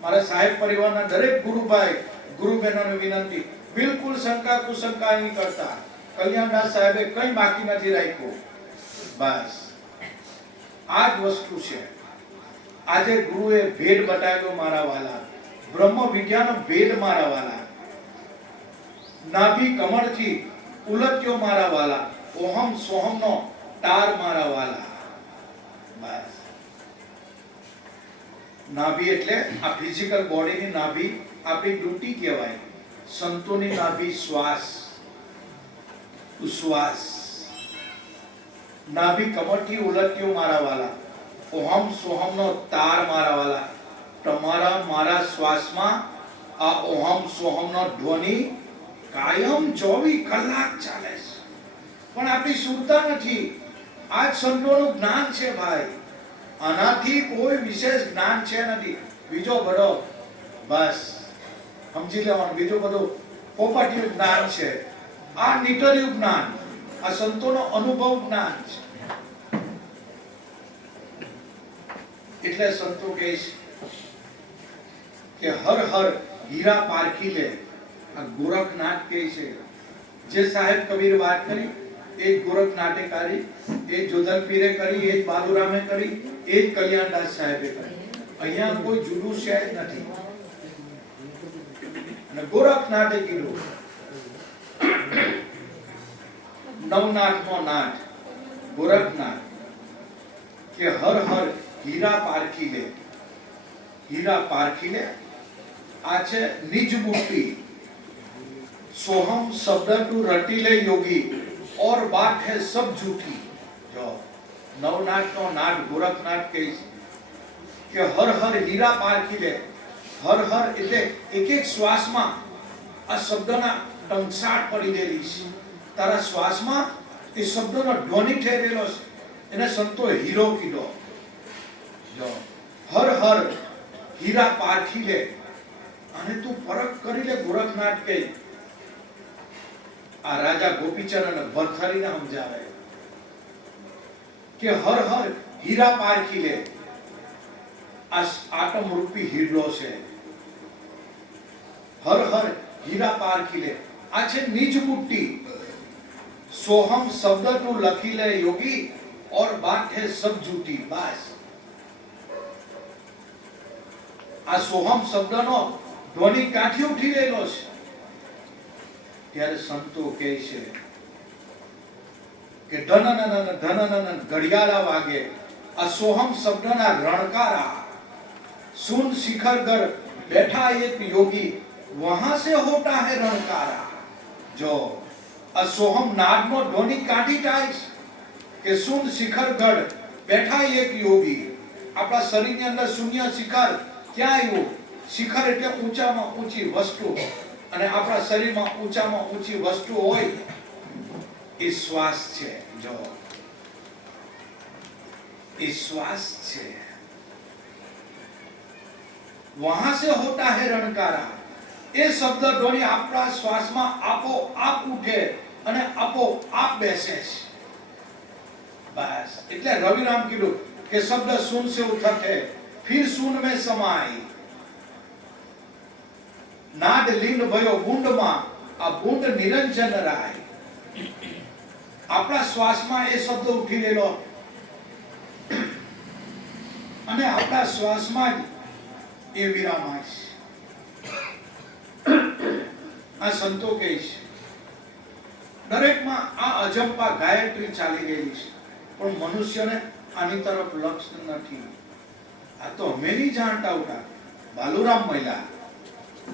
મારા સાહેબ પરિવારના દરેક ગુરુભાઈ ગુરુ બહેનોને વિનંતી, બિલકુલ શંકા કુશંકા નહીં કરતા. કલ્યાણદાસ સાહેબે કંઈ બાકી નથી રાખ્યું. બસ આ જ વસ્તુ છે. આજે ગુરુએ ભેદ બતાવ્યો મારા વાલા. બ્રહ્મ વિદ્યાનો ભેદ મારા વાલા. નાભી કમળથી ઉલટ્યો મારા વાલા, ઓહમ સોહમનો તાર મારા વાલા. બસ. નાભી એટલે આ ફિઝિકલ બોડીની નાભી આપણી ડ્યુટી કહેવાય. સંતોની નાભી શ્વાસ, ઉશ્વાસ. નાભી કમરથી ઉલટ્યો મારા વાલા, ઓહમ સોહમનો તાર મારા વાલા. તમારા મારા શ્વાસમાં આ ઓહમ સોહમનો ધ્વનિ કાયમ 24 કલાક ચાલે છે, પણ આપણી સુરતા નથી. આ જ સંતોનું જ્ઞાન છે ભાઈ. આનાથી કોઈ વિશેષ જ્ઞાન છે નથી. બીજો બધો બસ સમજી લેવાનું, બીજો બધો પોપટિયું જ્ઞાન છે. આ નિટર્યું જ્ઞાન, આ સંતોનો અનુભવ જ્ઞાન છે. એટલે સંતો કહે છે કે હર હર હીરા પારખી લે. આ ગોરખનાથ કહે છે. જે સાહેબ કબીર વાત કરી એ જ ગોરખનાથે કરી, એ જ જોધલ પીરે કરી, એ જ બાલુરામે કરી, એ જ કલ્યાણદાસ સાહેબે કરી. અહીંયા કોઈ જુદું છે જ નથી. અને ગોરખનાથે કીધું નવનાથનો નાથ ગોરખનાથ કે હર હર હીરા પારખી લે. હીરા પારખી લે આ છે નિજ બુદ્ધિ. सोहम शब्द टू रटी ले योगी और बात है सब झूठी. जो नवनाथ नो नाथ गोरखनाथ के हर हर हीरा पारखी ले. हर हर એટલે એક એક શ્વાસમાં આ શબ્દના ટંકસાટ પડી દેલી છે. તારા શ્વાસમાં એ શબ્દનો ધ્વનિ ઠેરેલો છે. એને સંતો હીરો કીધો. જો હર હર હીરા પારખી લે. અને તું પરખ કરી લે. ગોરખનાથ કહે આ રાજા ગોપીચંદ અને ભરથરીને સમજાવે કે હર હર હીરા પારખી લે. આ આટમ રૂપી હીરો છે. હર હર હીરા પારખી લે. આ છે નિજ બુદ્ધિ. સોહમ શબ્દ તું લખી લે યોગી और बात है सब झूठी. बस આ સોહમ શબ્દનો ધ્વનિ કાઠી ઉઠી રહેલો છે. ત્યારે સંતો કહે છે કે ધનનન ધનનન ઘડિયાળા વાગે. આ સોહમ શબ્દના રણકારા. સુન શિખર પર बैठा एक योगी वहां से होता है रणकारा. जो આ સોહમ નાદનો ધ્વનિ કાઢી જાય કે સુન શિખર ગઢ બેઠા એક યોગી. આપણા શરીરની અંદર શૂન્ય શિખર ક્યાં આવ્યું? શિખર એટલે ઊંચામાં ઊંચી વસ્તુ. અને આપણા શરીરમાં ઊંચામાં ઊંચી વસ્તુ હોય એ શ્વાસ છે. જો એ શ્વાસ છે. वहां से होता है रणकारा. એ શબ્દ ધ્વનિ આપણા શ્વાસમાં આપો આપ ઉઠે અને આપો આપ બેસે છે. બસ એટલે રવિરામ કીધું કે શબ્દ सुन से उठते फिर सुन में समाई. નાદ લીન ભયો ગુંડમાં આ ગુંડ નિરંજન રાય. આપણા શ્વાસમાં એ શબ્દ ઉઠી રહેલો અને આપણા શ્વાસમાં જ એ વિરામાય છે. આ સંતો કહે છે દરેકમાં આ અજંપા ગાયત્રી ચાલી રહેલી છે, પણ મનુષ્યને આની તરફ લક્ષ નથી. આ તો અમે નહીં જાણતા ઉઠા. બાલુરામ મહિલા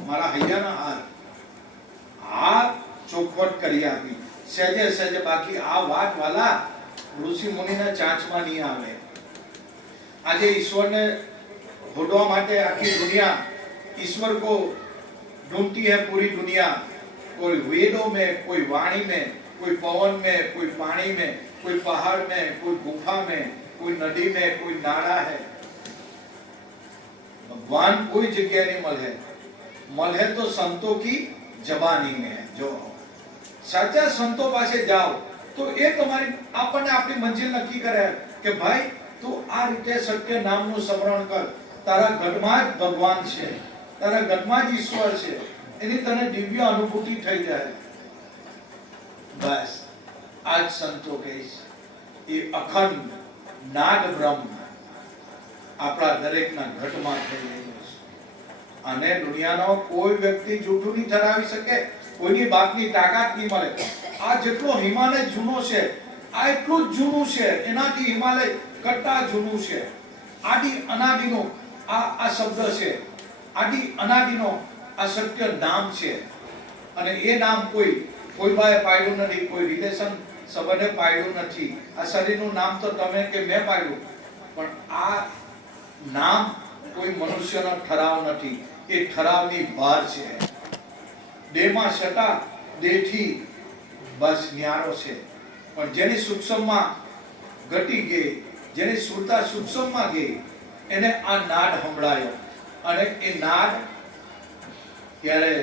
મારા હૈયાના હાર આ ચોખવટ કરી આપી સહેજે સહેજે. બાકી આ વાત વાલા ઋષિ મુનિના ચાંચમાં નહીં આવે. આજે ઈશ્વરને ढूंढवा माटे आखी दुनिया ईश्वर को ढूंढती है पूरी दुनिया. कोई वेदों में, कोई वाणी में, कोई पवन में, कोई पानी में, कोई पहाड़ में, कोई गुफा में, कोई नदी में, कोई नाला है. भगवान कोई जगह नहीं मल है तो संतों की जबानी में. जो साचा संतों पासे जाओ तो ये तुम्हारी आपने अपनी मंजिल नक्की करे कि भाई तू आ रीते सत्य नामનું સ્મરણ કર. તારા ઘટમાં જ ભગવાન છે, તારા ઘટમાં જ ઈશ્વર છે. એની તને દિવ્ય અનુભૂતિ થઈ જાય. બસ આજ સંતો કહે છે એ અખંડ નાદ બ્રહ્મ આપણા દરેકના ઘટમાં થઈ રહ્યો છે. અને દુનિયાનો કોઈ વ્યક્તિ જૂઠું નહીં ઠરાવી શકે. કોઈની બાતની તાકાત નહીં મળે. આ જેટલો હિમાલય જૂનો છે, આ એટલું જ જૂનું છે, એનાથી હિમાલય કરતા જૂનું છે. આદિ અનાદિનો આ શબ્દ છે. આદિ અનાદિનો આ સત્ય નામ છે. અને એ નામ કોઈ બાએ પાડ્યું નથી, કોઈ રિલેશન સંબંધે પાડ્યું નથી. આ શરીરનું નામ તો તમે કે મેં પાડ્યું, પણ આ નામ કોઈ મનુષ્યનો ઠરાવ નથી. એ ઠરાવની બહાર છે. દેહમાં છતાં દેહથી બસ ન્યારો છે. પણ જેની સૂક્ષ્મમાં ઘટી ગઈ, જેની સુરતા સૂક્ષ્મમાં ગઈ, એને આ નાદ સંભળાયો. અને એ નાદ ત્યારે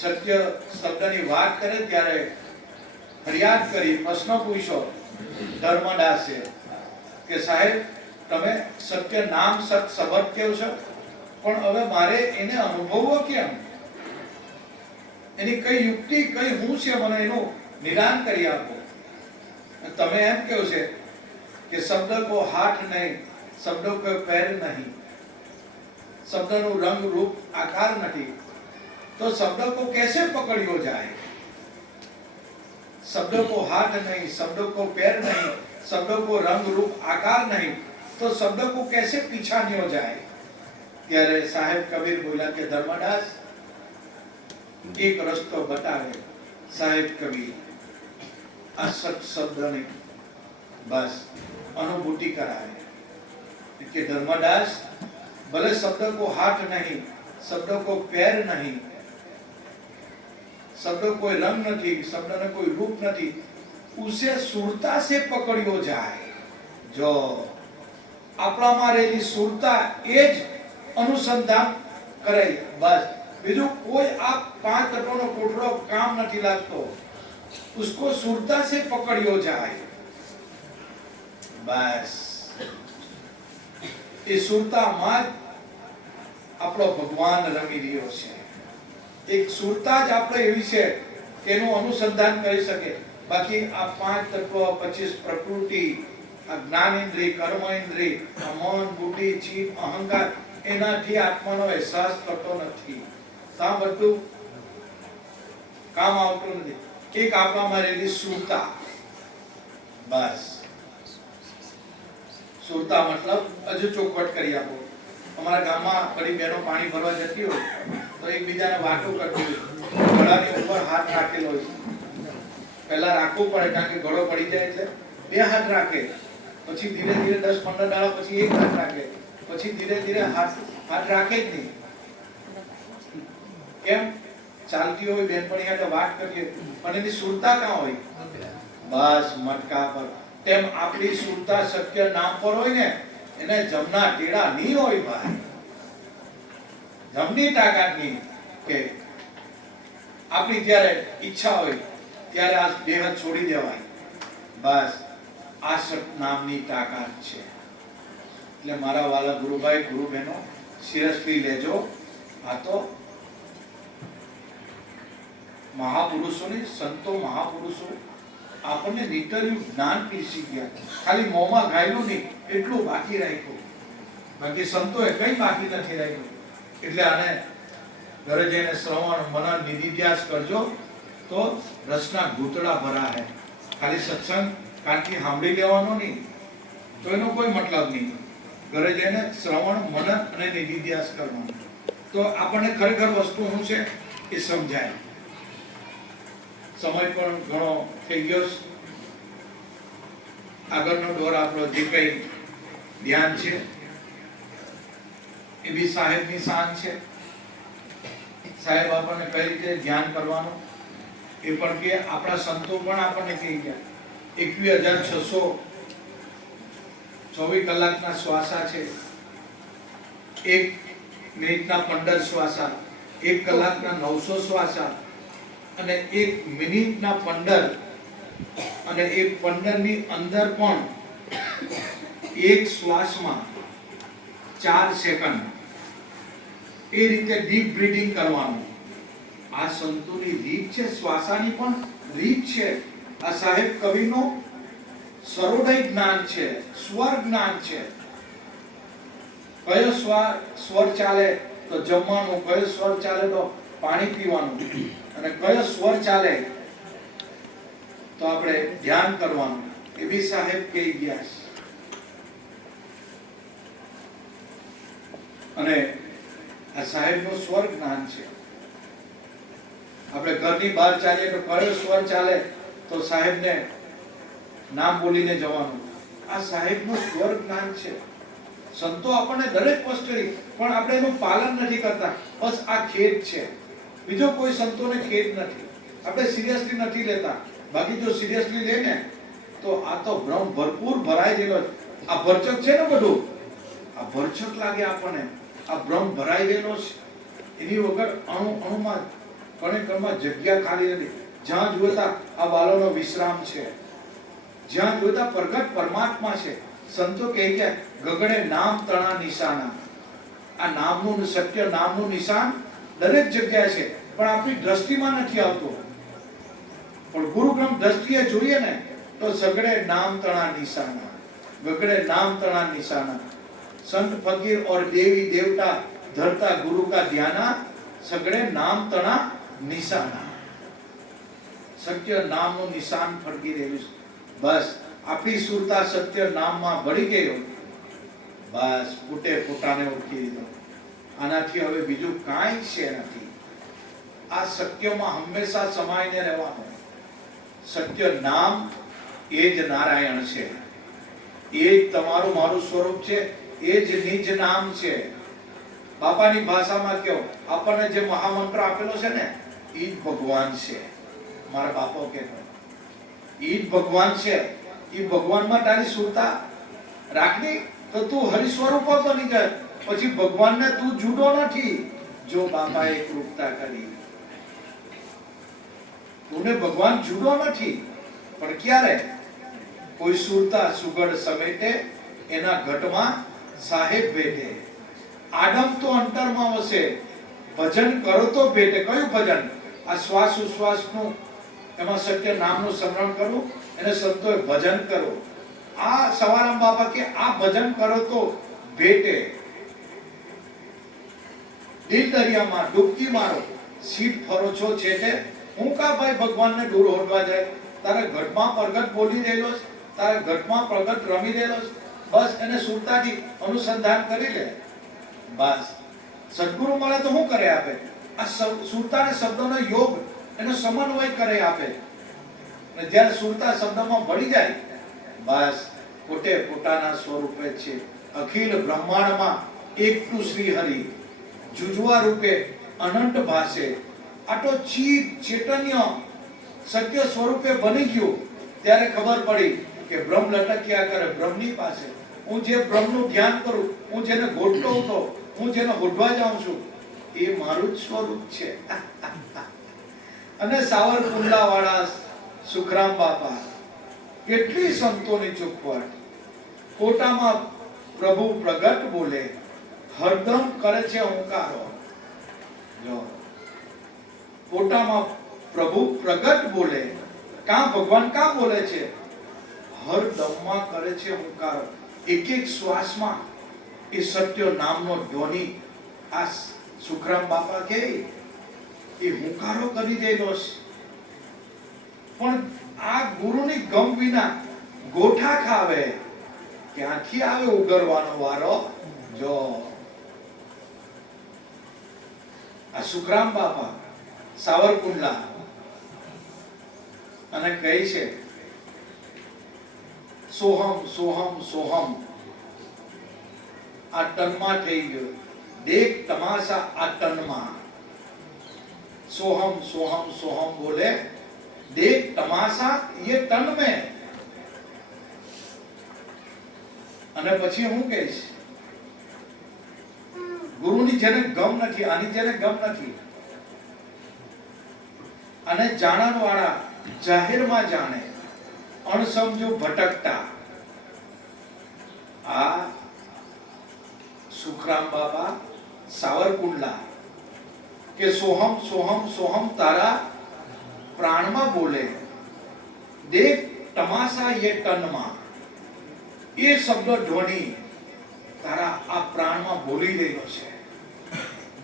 સત્ય શબ્દની વાત કરે ત્યારે ફરિયાદ કરી, પ્રશ્ન પૂછ્યો ધર્મદાસે કે સાહેબ તમે સત્ય નામ સત શબ્દ કહો છો, પણ હવે મારે એને અનુભવવો કેમ? એની કઈ યુક્તિ, કઈ હું છે, મને એનું નિદાન કરી આપો. તમે એમ કહો છે કે શબ્દ કો હાથ નહીં, શબ્દ કો પેર નહીં, શબ્દનું રંગ રૂપ આકાર નથી, तो शब्द को कैसे पकड़ियो जाए? शब्द को हाथ नहीं, शब्द को पैर नहीं, शब्द को रंग रूप आकार नहीं, तो शब्द को कैसे पीछानियो जाए? ત્યારે સાહેબ કબીર બોલ્યા કે ધર્મદાસ એક રસ્તો બતાવે. સાહેબ કબીર આ સત શબ્દને બસ અનુભૂતિ કરાવે કે ધર્મદાસ ભલે શબ્દ को हाथ नहीं, शब्द को पैर नहीं, शब्द कोई रंग नहीं, शब्द ने कोई रूप नहीं, उसे सुरता से पकड़ियो जाए. जो આપણામાં રહેલી સુરતા એ જ અનુસંધાન કરે. બસ બીજું કોઈ આ પાંચ તત્વોનો કોઠડો કામ નથી લાગતો. उसको सुरता से पकड़ियो जाए. બસ એ સુરતામાં જ આપણો ભગવાન રમી રહ્યો છે. એક સુરતા જ આપણે એવી છે કે એનું અનુસંધાન કરી શકે. બાકી આ પાંચ તત્વ, 25 પ્રકૃતિ, આ જ્ઞાન ઇન્દ્રિય, કર્મ ઇન્દ્રિય, આ મન, બુદ્ધિ, ચિત્ત, અહંકાર, એનાથી આત્માનો અહેસાસ થતો નથી. આ બધું કામ આવતું નથી. એક આપણામાં રહેલી સુરતા. બસ સુરતા મતલબ હજુ ચોખવટ કરી આપો. અમારા ગામમાં બધી બહેનો પાણી ભરવા જતી હોય તો એકબીજાને વાતો કરતી હોય, ઘોડાની ઉપર હાથ રાખેલો હોય. પહેલા રાખવું પડે કારણ કે ઘોડો પડી જાય એટલે 2 હાથ રાખે, પછી ધીરે ધીરે 10-15 દાડા પછી 1 હાથ રાખે, પછી ધીરે ધીરે હાથ રાખે જ નહીં. કેમ? ચાલતી હોય બેનપણી સાથે વાત કરીએ પણ એની સુરતા ક્યાં હોય? બસ મટકા પર. તેમ આપણી સુરતા સત્ય નામ પર હોય ને, એને જમના ટેડા નહીં હોય ભાઈ. જમની તાકાત નહીં કે આપણી જ્યારે ઈચ્છા હોય ત્યારે આ દેહ છોડી દેવાય. બસ આ સત નામની તાકાત છે. એટલે મારા વાલા ગુરુભાઈ, ગુરુ બહેનો, સિરિયસલી લેજો. આ તો મહાપુરુષોની, સંતો મહાપુરુષો આપણને નીતર્યું જ્ઞાન પીરસી ગયા. ખાલી મોંમાં ગાયલું નહીં, એટલું બાકી રાખ્યું. બાકી સંતોએ કઈ બાકી નથી રાખ્યું. એટલે આને ઘરે જઈને શ્રવણ, મનન, નિધિધ્યાસ કરજો તો રસના ઘૂંટડા ભરા હે. ખાલી સત્સંગ કાનથી સાંભળી લેવાનો નહીં તો એનો કોઈ મતલબ નહીં. ઘરે જઈને શ્રવણ, મનન અને નિધિધ્યાસ કરવાનો તો આપણને ખરેખર વસ્તુ શું છે એ સમજાય. સમય પણ ઘણો થઈ ગયો. આગળનો દોર આપણો જે કંઈ ધ્યાન છે એ બી સાહેબની શાન છે. સાહેબ આપણને કઈ રીતે ધ્યાન કરવાનું એ પણ કે આપણા સંતો પણ આપણને કહી ગયા. 21,624 કલાકના શ્વાસા છે. 1 મિનિટના 15 શ્વાસા, 1 કલાકના 900 શ્વાસા અને 1 મિનિટના 15 અને 15 ની અંદર પણ એક શ્વાસમાં 4 સેકન્ડ એ રીતે ડીપ બ્રીથિંગ કરવાનું. આ સંતોની રીત છે, શ્વાસાની પણ રીત છે. આ સાહેબ કવિનો સરોદય જ્ઞાન છે, સ્વર જ્ઞાન છે. કયો સ્વર ચાલે તો જમવાનું, કયો સ્વર ચાલે તો પાણી પીવાનું, અને કયો સ્વર ચાલે તો આપણે ધ્યાન કરવાનું. એ બી સાહેબ કહી ગયા છે. અને આ સાહેબનું સ્વર જ્ઞાન છે. આપણે ઘરની બહાર ચાલીએ તો કયો સ્વર ચાલે તો સાહેબને નામ બોલીને જવાનું. આ સાહેબનું સ્વર જ્ઞાન છે. સંતો આપણને દરેક વસ્તુ, પણ આપણે એનું પાલન નથી કરતા. બસ આ ખેદ છે, બીજો કોઈ સંતોને ખેદ નથી. આપણે સિરિયસલી નથી લેતા. બાકી જો સિરિયસલી લે ને તો આ તો ભ્રમ ભરપૂર ભરાઈ ગયેલો. આ ભરચક છે ને બધું, આ ભરચક લાગે આપણને. આ ભ્રમ ભરાઈ ગયેલો છે. એની વગર અણુ અણુમાં કણે કણમાં જગ્યા ખાલી નથી. જ્યાં જોતા આ બાલોનો વિશ્રામ છે, જ્યાં જોતા પ્રગટ પરમાત્મા છે. સંતો કહે છે ગગડે નામ તણા નિશાના. આ નામનું સત્ય, નામનું નિશાન દરેક જગ્યાએ છે, પણ આપણી દ્રષ્ટિમાં નથી આવતો. પણ ગુરુ ગ્રંથ દ્રષ્ટિએ જોઈએ ને તો સગડે નામ તણા નિશાના, ગગડે નામ તણા નિશાના. संत फकीर और देवी देवता धरता गुरु का ध्याना, सगड़े नाम तना निशाना. सत्य नाम નું નિશાન ફરકી રહ્યું. બસ આપણી સુરતા સત્ય નામમાં ભળી ગયો. બસ ફૂટે ફૂટાને ઓળખી લીધો. આનાથી હવે બીજું કાંઈ છે નથી. આ સત્યમાં હંમેશા સમાઈને રહેવાનું. સત્ય નામ એ જ નારાયણ છે. એ જ તમારું મારું સ્વરૂપ છે. એ જ નિજ નામ છે. બાપાની ભાષામાં કહો, આપણને જે મહામંત્ર આપેલો છે ને એ જ ભગવાન છે. મારા બાપો કહેતો એ જ ભગવાન છે. એ ભગવાનમાં તારી સુરતા રાખની તો તું હરિ સ્વરૂપ બની જાય. પછી ભગવાનને તું જુદો નથી. જો બાપાએ કૃપા કરી, તુને ભગવાન જુદો નથી. પણ ક્યારે? કોઈ સુરતા સુગડ સમેટે, એના ઘટમાં સાહેબ ભેટે. આડમ તો અંતરમાં વસે, ભજન કરો તો ભેટે. કયું ભજન? આ શ્વાસ ઉશ્વાસનું, એમાં સત્ય નામનું સ્મરણ કરવું, એને સંતોએ ભજન કરો. આ સવારામ બાપા કે આ ભજન કરો તો ભેટે. દિલ દરિયામાં ડૂબકી મારો, સીટ ફરો છો છેટે. હું કા ભાઈ ભગવાનને દૂર હોડવા જાય? તારા ઘટમાં પ્રગટ બોલી રહેલો છે, તારા ઘટમાં પ્રગટ રમી રહેલો છે. બસ એને સુરતાથી અનુસંધાન કરી લે. બસ સદગુરુ મળે તો શું કરે આપે? આ સુરતાને શબ્દોનો યોગ, એનો સમન્વય કરે આપે. અને જ્યારે સુરતા શબ્દમાં ભળી જાય, બસ પોતે પોતાના સ્વરૂપે છે. અખિલ બ્રહ્માંડમાં એકનું શ્રી હરિ, જુજવા રૂપે અનંત ભાસે. આટો ચીત ચૈતન્ય સત્ય સ્વરૂપે બની ગયું ત્યારે ખબર પડી કે બ્રહ્મ લટક્યા કરે બ્રહ્મની પાસે. હું જે બ્રહ્મનું ધ્યાન કરું, હું જેને ગોઠતો હતો, હું જેને હોડવા જાઉં છું, એ મારું જ સ્વરૂપ છે. અને સાવરકુંડલા વાળા સુખરામ બાપા, કેટલી સંતોની ચોખવટ. કોટામાં પ્રભુ પ્રગટ બોલે, હરદમ કરે છે ઓંકારો. જો કોટામાં પ્રભુ પ્રગટ બોલે, કાં ભગવાન કાં બોલે છે? હરદમમાં કરે છે ઓંકારો. એક એક શ્વાસમાં એ સત્ય નામનો ધ્વનિ. આ સુખરામ બાપા કે એ હુંકારો કરી દેલો છે. પણ આ ગુરુની ગમ વિના ગોઠા ખાવે, ક્યાંથી આવે ઉગરવાનો વારો? જો આ સુખરામ બાપા સાવરકુંડલા અને કહે છે સોહમ સોહમ સોહમ. આ તનમાં થઈ ગયો. દેખ તમાશા આ તનમાં. सोहम सोहम सोहम बोले, देख तमाशा ये तन में. અને પછી હું કહીશ, ગુરુની જેને ગમ નથી, આની જેને ગમ નથી. અને જાણન વાળા જાહેરમાં જાણે, અણસમજુ ભટકતા. આ સુખરામ બાબા સાવરકુંડલા કે સોહમ સોહમ સોહમ તારા પ્રાણમાં બોલે, દેખ તમાશા ये તનમાં. એ શબ્દ ધ્વનિ તારા આ પ્રાણમાં બોલી રહ્યો છે.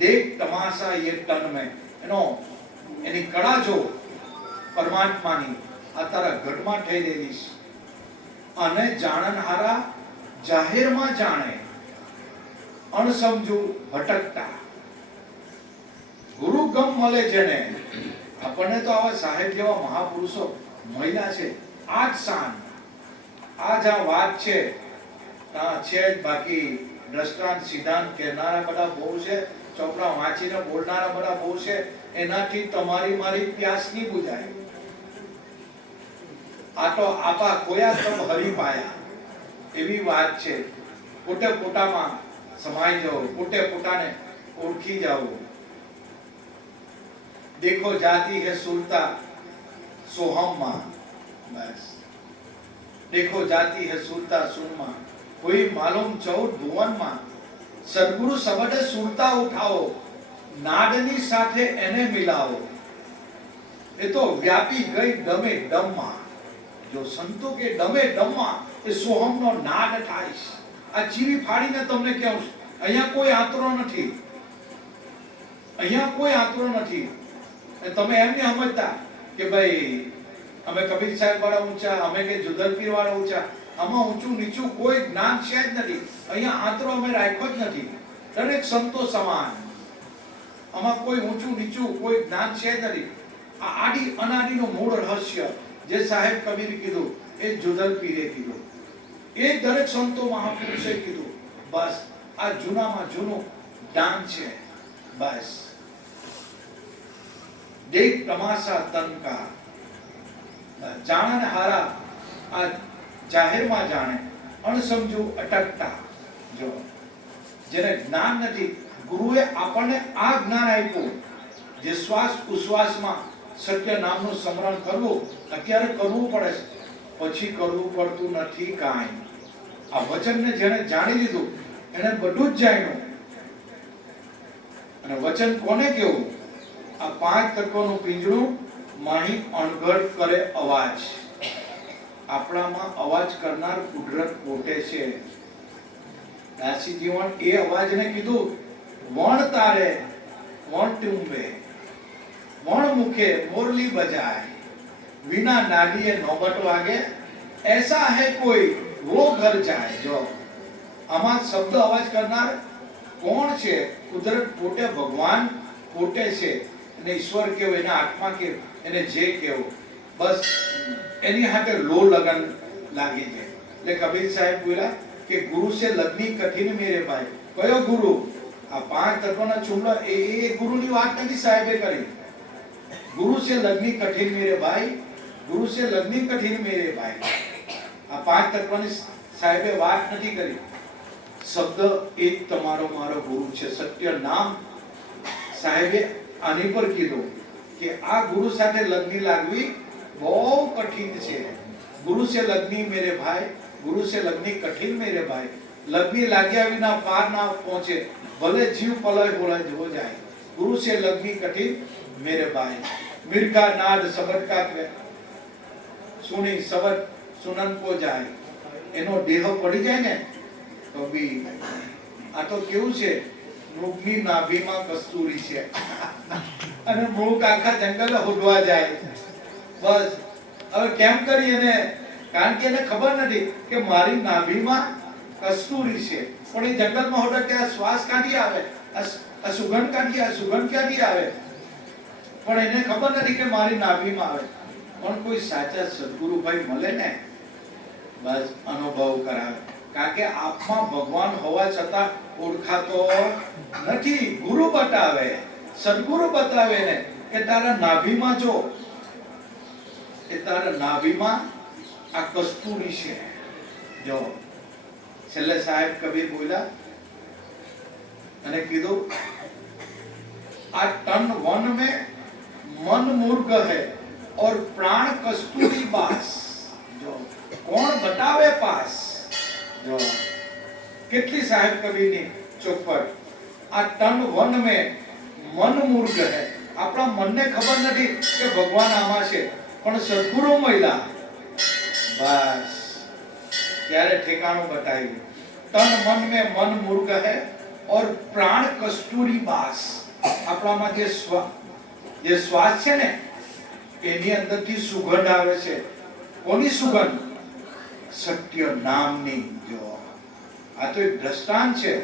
દેખ તમાશા ये તન में. એની કળા જો પરમાત્માની. આ તારા ઘરમાં થઈ રહેલી છે. અને જાણનહારા જાહેરમાં જાણે, અણસમજુ ભટકતા. ગુરુ ગમ મળે જેને. આપણને તો આવા સાહેબ જેવા મહાપુરુષો મળ્યા છે. આ જ શાન, આ જ આ વાત છે. છે જ, બાકી દ્રષ્ટાંત સિદ્ધાંત કહેનારા બધા બહુ છે, ચોપડા વાંચીને બોલનારા બધા બહુ છે. એનાથી તમારી મારી પ્યાસ નહીં બુજાય. આ તો આપા કોયા તબ હરી પાયા એવી વાત છે. પોતે પોતામાં સમાઈ જાઓ, પોતે પોતાને ઓળખી જાઓ. देखो जाती है सुरता सोहम, बस देखो जाती है सुरता सुनमा. कोई मालूम 14 ભુવનમાં સદગુરુ શબ્દે સુરતા ઉઠાવો, નાદની સાથે એને મિલાવો. એ તો વ્યાપી ગઈ ડમે ડમમાં. જો સંતો કે ડમે ડમમાં એ સોહમનો નાદ થાય છે. આ ચીરી ફાડીને તમને કહું છું, અહીંયા કોઈ આંતરો નથી, અહીંયા કોઈ આંતરો નથી. તમે એમ નહીં સમજતા કે ભાઈ અમે કબીર સાહેબ વાળા ઊંચા, અમે કે જુદલપીર વાળા ઊંચા. આમાં ઊંચું નીચું કોઈ જ્ઞાન છે જ નથી. અહીંયા આંતરો અમે રાખ્યો જ નથી. દરેક સંતો સમાન. આમાં કોઈ ઊંચું નીચું કોઈ જ્ઞાન છે જ નથી. આ આદિ અનાદિનું મૂળ રહસ્ય જે સાહેબ કબીર કીધું, એ જુદલપીરે કીધું, એ દરેક સંતો મહાપુરુષે કીધું. બસ આ જૂનામાં જૂનું જ્ઞાન છે. બસ દેખ તમાશા તન કા. જાણન હારા આ જાહેરમાં જાણે, અણસમજુ અટકતા. જો જેને જ્ઞાન નથી, ગુરુએ આપણને આ જ્ઞાન આપ્યું. જે શ્વાસ ઉશ્વાસમાં સત્ય નામનું સ્મરણ કરવું, અત્યારે કરવું પડે છે, પછી કરવું પડતું નથી કાંઈ. આ વચનને જેને જાણી લીધું એને બધું જ જાણ્યું. અને વચન કોને કેવું? આ 5 તત્વોનું પિંજરું માહી અણઘડ કરે અવાજ. આપણામાં અવાજ કરનાર કુદરત પોતે છે. દાસી જીવન એ અવાજને કીધું, વણ તારે વણ તુંબે, વણ મુખે મોરલી બજાય, વિના નાડીએ નોબત વાગે, એસા હે કોઈ વો ઘર જાય. જો આમાં શબ્દ અવાજ કરનાર કોણ છે? કુદરત પોતે, ભગવાન પોતે છે. એને ઈશ્વર કેવો, એના આત્મા કેવો, એને જે કેવો, બસ એની હાથે લો લગન લાગી છે. એટલે કબીર સાહેબ બોલ્યા કે ગુરુ સે લગની કઠિન મેરે ભાઈ. કયો ગુરુ? આ 5 તત્વના ચુંબડા એ ગુરુની વાત નથી સાહેબે કરી. ગુરુ સે લગની કઠિન મેરે ભાઈ, ગુરુ સે લગની કઠિન મેરે ભાઈ. આ 5 તત્વની સાહેબે વાત નથી કરી. શબ્દ એ જ તમારો મારો ગુરુ છે. સત્ય નામ સાહેબે આની પર કીધું કે આ ગુરુ સાથે લગ્ની લાગવી બહુ કઠિન છે. ગુરુ સે લગ્ની મેરે ભાઈ, ગુરુ સે લગ્ની કઠિન મેરે ભાઈ. લગ્ની લાગ્યા વિના પાર ના પહોંચે, ભલે જીવ પલય બોલાય જો જાય. ગુરુ સે લગ્ની કઠિન મેરે ભાઈ. મિર્ગા નાદ સબદ કા સુની સબદ સુનન કો જાય. એનો દેહ પડી જાય ને તો બી આ તો કેવું છે, મૃગની નાભીમાં કસ્તુરી છે અને મૃગ આખા જંગલ હોડવા જાય. બસ હવે કેમ કરી એને? કારણ કે એને ખબર નથી કે મારી નાભીમાં કસ્તુરી છે. પણ એ જંગલમાં હોડે કે આ શ્વાસ ક્યાંથી આવે, આ સુગંધ ક્યાંથી આવે, સુગંધ ક્યાંથી આવે? પણ એને ખબર નથી કે મારી નાભીમાં આવે. પણ કોઈ સાચા સદગુરુભાઈ મળે ને, બસ અનુભવ કરાવે. કારણ કે આપમાં ભગવાન હોવા છતાં ઓળખાતો નથી. ગુરુ બતાવે, સદગુરુ બતાવે ને કે તારા નાભીમાં જો, એ તારા નાભીમાં આ કસ્તુરી છે. જો છેલ્લે સાહેબ કબીર બોલ્યા અને કીધું, આ તન વન में मन मूर्ख है और प्राण कस्तूरी बास. जो કોણ બતાવે પાસ? જો કેટલી સાહેબ કબીરની ચોખવટ. આ તન વન में मन मूर्ख है. આપણા મનને ખબર નથી કે ભગવાન આમાં છે, પણ સદગુરુ મહિલા બસ ત્યારે ઠેકાણું બતાવ્યું. તન મન में मन मूर्ख है और प्राण कस्तूरी बास. આપણામાં જે શ્વાસ છે ને, એની અંદરથી સુગંધ આવે છે. કોની સુગંધ? સત્ય નામની. જો આ તો એક દ્રષ્ટાંત છે.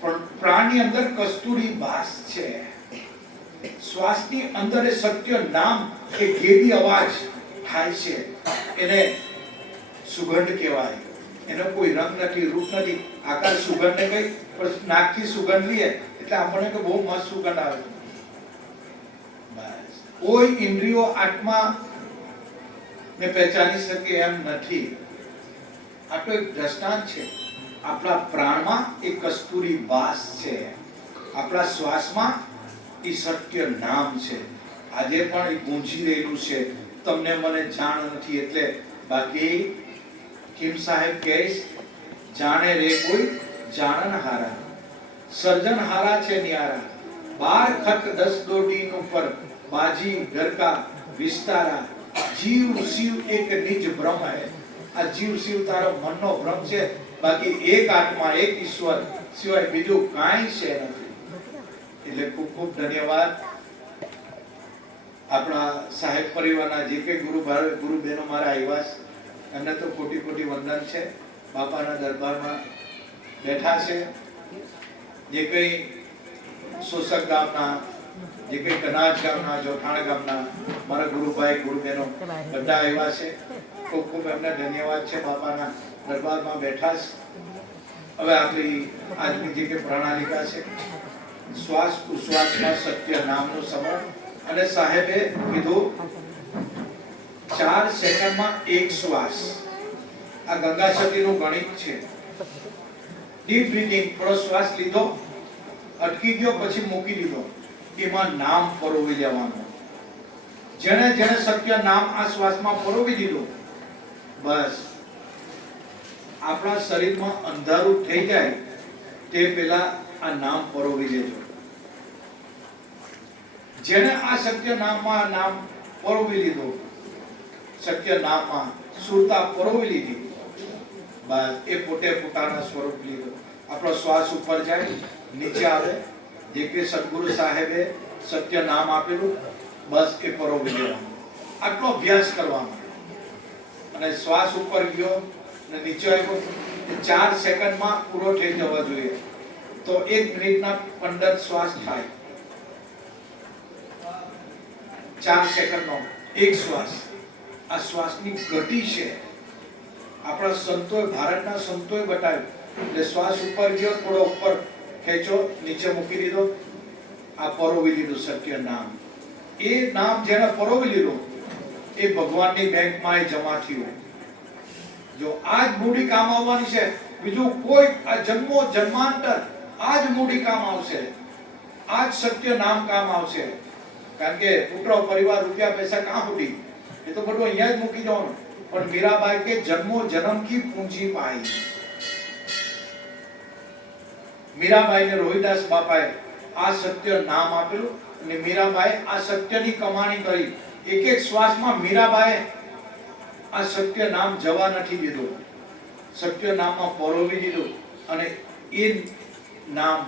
પણ પ્રાણની અંદર કસ્તુરી વાસ છે. શ્વાસની અંદર એ સત્ય નામ એ ગેબી અવાજ થાય છે, એને સુગંધ કહેવાય. એનો કોઈ રંગ નથી, રૂપ નથી. આકાર સુગંધ ને કઈ પણ નાકથી સુગંધ લઈએ એટલે આપણને કે બહુ મસ્ત સુગંધ આવે. બસ કોઈ ઇન્દ્રિયો આત્મા ને પહેચાની શકે એમ નથી. આ તો એક દ્રષ્ટાંત છે. આપણા પ્રાણમાં એ કસ્તુરી વાસ છે, આપણા શ્વાસમાં એ સત્ય નામ છે. આજે પણ એ ગૂંજી રહેલું છે. તમને મને જાણ નથી એટલે. બાકી કિમ સાહેબ કહે જાણે રે કોઈ જાણન હારા, સર્જન હારા છે ન્યારા, 12 ખત 10 દોડીન ઉપર બાજી ઘર કા વિસ્તારા, જીવ શિવ એક નિજ બ્રહ્મ હૈ. આ જીવ શિવ તારો મનનો ભ્રમ છે. બાકી એક આત્મા, એક ઈશ્વર સિવાય બીજું કાંઈ છે નથી. એટલે ખૂબ ખૂબ ધન્યવાદ આપણા સાહેબ પરિવારના જે કંઈ ગુરુ બહેનો મારા આવ્યા છે, એમને તો કોટી કોટી વંદન છે. બાપાના દરબારમાં બેઠા છે. જે કંઈ સોસક ગામના, જે કંઈ કનાજ ગામના, જોઠાણ ગામના મારા ગુરુભાઈ ગુરુ બહેનો બધા આવ્યા છે. ખૂબ ખૂબ એમને ધન્યવાદ છે. બાપાના દરબારમાં બેઠા છે. હવે આપણી આજની જે કંઈ પ્રણાલિકા છે, શ્વાસ ઉશ્વાસમાં સત્ય નામનું સમરણ. અને સાહેબે કીધું 4 સેકન્ડમાં એક શ્વાસ. આ ગંગા સતીનું ગણિત છે. ડીપ બ્રીથિંગ, થોડો શ્વાસ લીધો, અટકી ગયો, પછી મૂકી દીધો. એમાં નામ પરોવી લેવાનું. જેણે જેણે સત્ય નામ આ શ્વાસમાં પરોવી દીધું, બસ આપણા શરીરમાં અંધારું થઈ જાય તે પહેલા આ નામ પરોવી લેજો. જેને આ સત્ય નામમાં નામ પરોવી લીધું, સત્ય નામમાં સુરતા પરોવી લીધી, બસ એ પોતે પોતાના સ્વરૂપ લીધું. આપણો શ્વાસ ઉપર જાય, નીચે આવે. જે કે સદગુરુ સાહેબે સત્ય નામ આપેલું, બસ એ પરોવી લેવાનું. આટલો અભ્યાસ કરવાનો. અને શ્વાસ ઉપર ગયો અને નીચે આવ્યો, 4 સેકન્ડમાં પૂરો થઈ જવા જોઈએ. તો 1 મિનિટના 15 શ્વાસ થાય. 4 સેકન્ડનો એક શ્વાસ. આ શ્વાસની ગતિ છે. આપણા સંતોએ, ભારતના સંતોએ બતાવ્યું. એટલે શ્વાસ ઉપર ગયો, થોડો ઉપર ખેંચો, નીચે મૂકી દીધો. આ પરોવી લીધું સત્ય નામ. એ નામ જેને પરોવી લીધું એ ભગવાનની બેંકમાં એ જમા થયું. જો આજ મૂડી કામ આવવાની છે, બીજું કોઈ આ જન્મો જન્માંતર આજ મૂડી કામ આવશે. આજ સત્ય નામ કામ આવશે. કારણ કે પુત્ર પરિવાર રૂપિયા પૈસા કાં ફૂટી, એ તો બધું અહીંયા જ મૂકી જવાનું. પણ મીરાબાઈ કે જન્મો જન્મ કી પૂંજી પાઈ. મીરાબાઈ ને રોહિદાસ બાપાએ આ સત્ય નામ આપેલું અને મીરાબાઈ આ સત્યની કમાણી કરી. એક એક શ્વાસમાં મીરાબાઈ આ સત્ય નામ જવા નથી દીધું. સત્ય નામમાં પરોવી દીધું અને એ નામ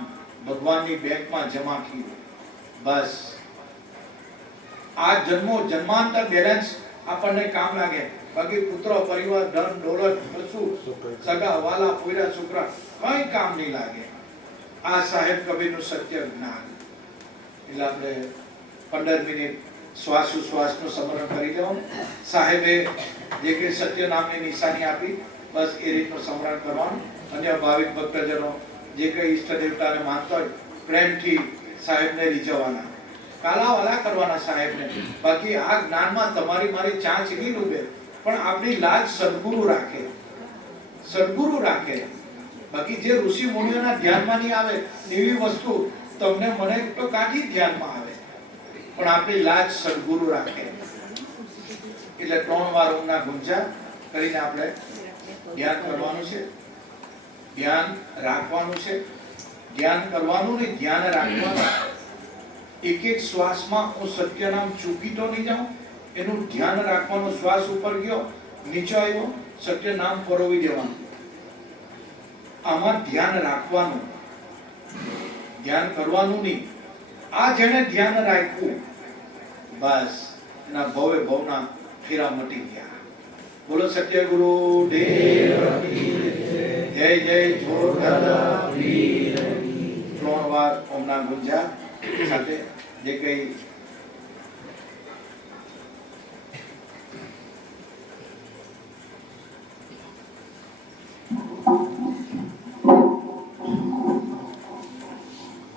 ભગવાનની બેંકમાં જમા થયું. બસ આ જન્મો જન્માંતર બેલેન્સ આપણને કામ લાગે. બાકી પુત્ર પરિવાર ધન દોલત કશું સગા વાલા પોયરા છોકરા કઈ કામ નહીં લાગે. આ સાહેબ કબીરનું સત્ય જ્ઞાન. એટલે આપણે 15 મિનિટ શ્વાસ ઉશ્વાસનું સ્મરણ કરી લેવાનું. સાહેબે જે કે સત્ય નામની નિશાની આપી, બસ એ રીતનું સ્મરણ કરવાનું. અન્ય ભાવિક ભક્તજનો જે કઈ ઈષ્ટ દેવતાને માનતા હોય પ્રેમથી સાહેબને રીઝવવાના, કાલાવાલા કરવાના સાહેબને. બાકી આ જ્ઞાનમાં તમારી મારી ચાંચ નહીં ડૂબે, પણ આપણી લાજ સદગુરુ રાખે, સદગુરુ રાખે. બાકી જે ઋષિ મુનિઓના ધ્યાનમાં નહીં આવે એવી વસ્તુ તમને મને તો કાઢી ધ્યાનમાં આવે, પણ આપણી લાજ સદગુરુ રાખે. એટલે 3 વાર ઓમના ગુંજા કરીને આપણે ધ્યાન કરવાનું છે, ધ્યાન રાખવાનું છે. ધ્યાન કરવાનું નહીં, ધ્યાન રાખવાનું. એક એક શ્વાસમાં હું સત્ય નામ ચૂકી તો નહીં જાઉં, એનું ધ્યાન રાખવાનું. શ્વાસ ઉપર ગયો, નીચે આવ્યો, સત્ય નામ પરોવી દેવાનું. આમાં ધ્યાન રાખવાનું, ધ્યાન કરવાનું નહીં. આ જેને ધ્યાન રાખ્યું, બસ એના ભવે ભવના ફેરા મટી ગયા. બોલો સત્ય ગુરુ દેવ જય જય જોર દાદા 3 વાર ઓમના ગુંજા સાથે જે કઈ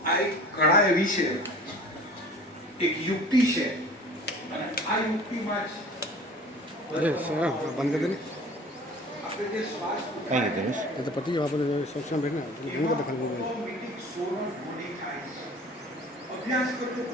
આ એક કળા એવી છે, એક યુક્તિ છે, અને આ યુક્તિમાં જ अरे सर बंद कर देने આપણે જે શ્વાસ કઈ નહીં ધનુષ ये तो पति वहाँ पर सोचना बैठना એમાં उनको दिखाना automatic સોરણ ધ્વનિ થાય છે. અભ્યાસ કરતો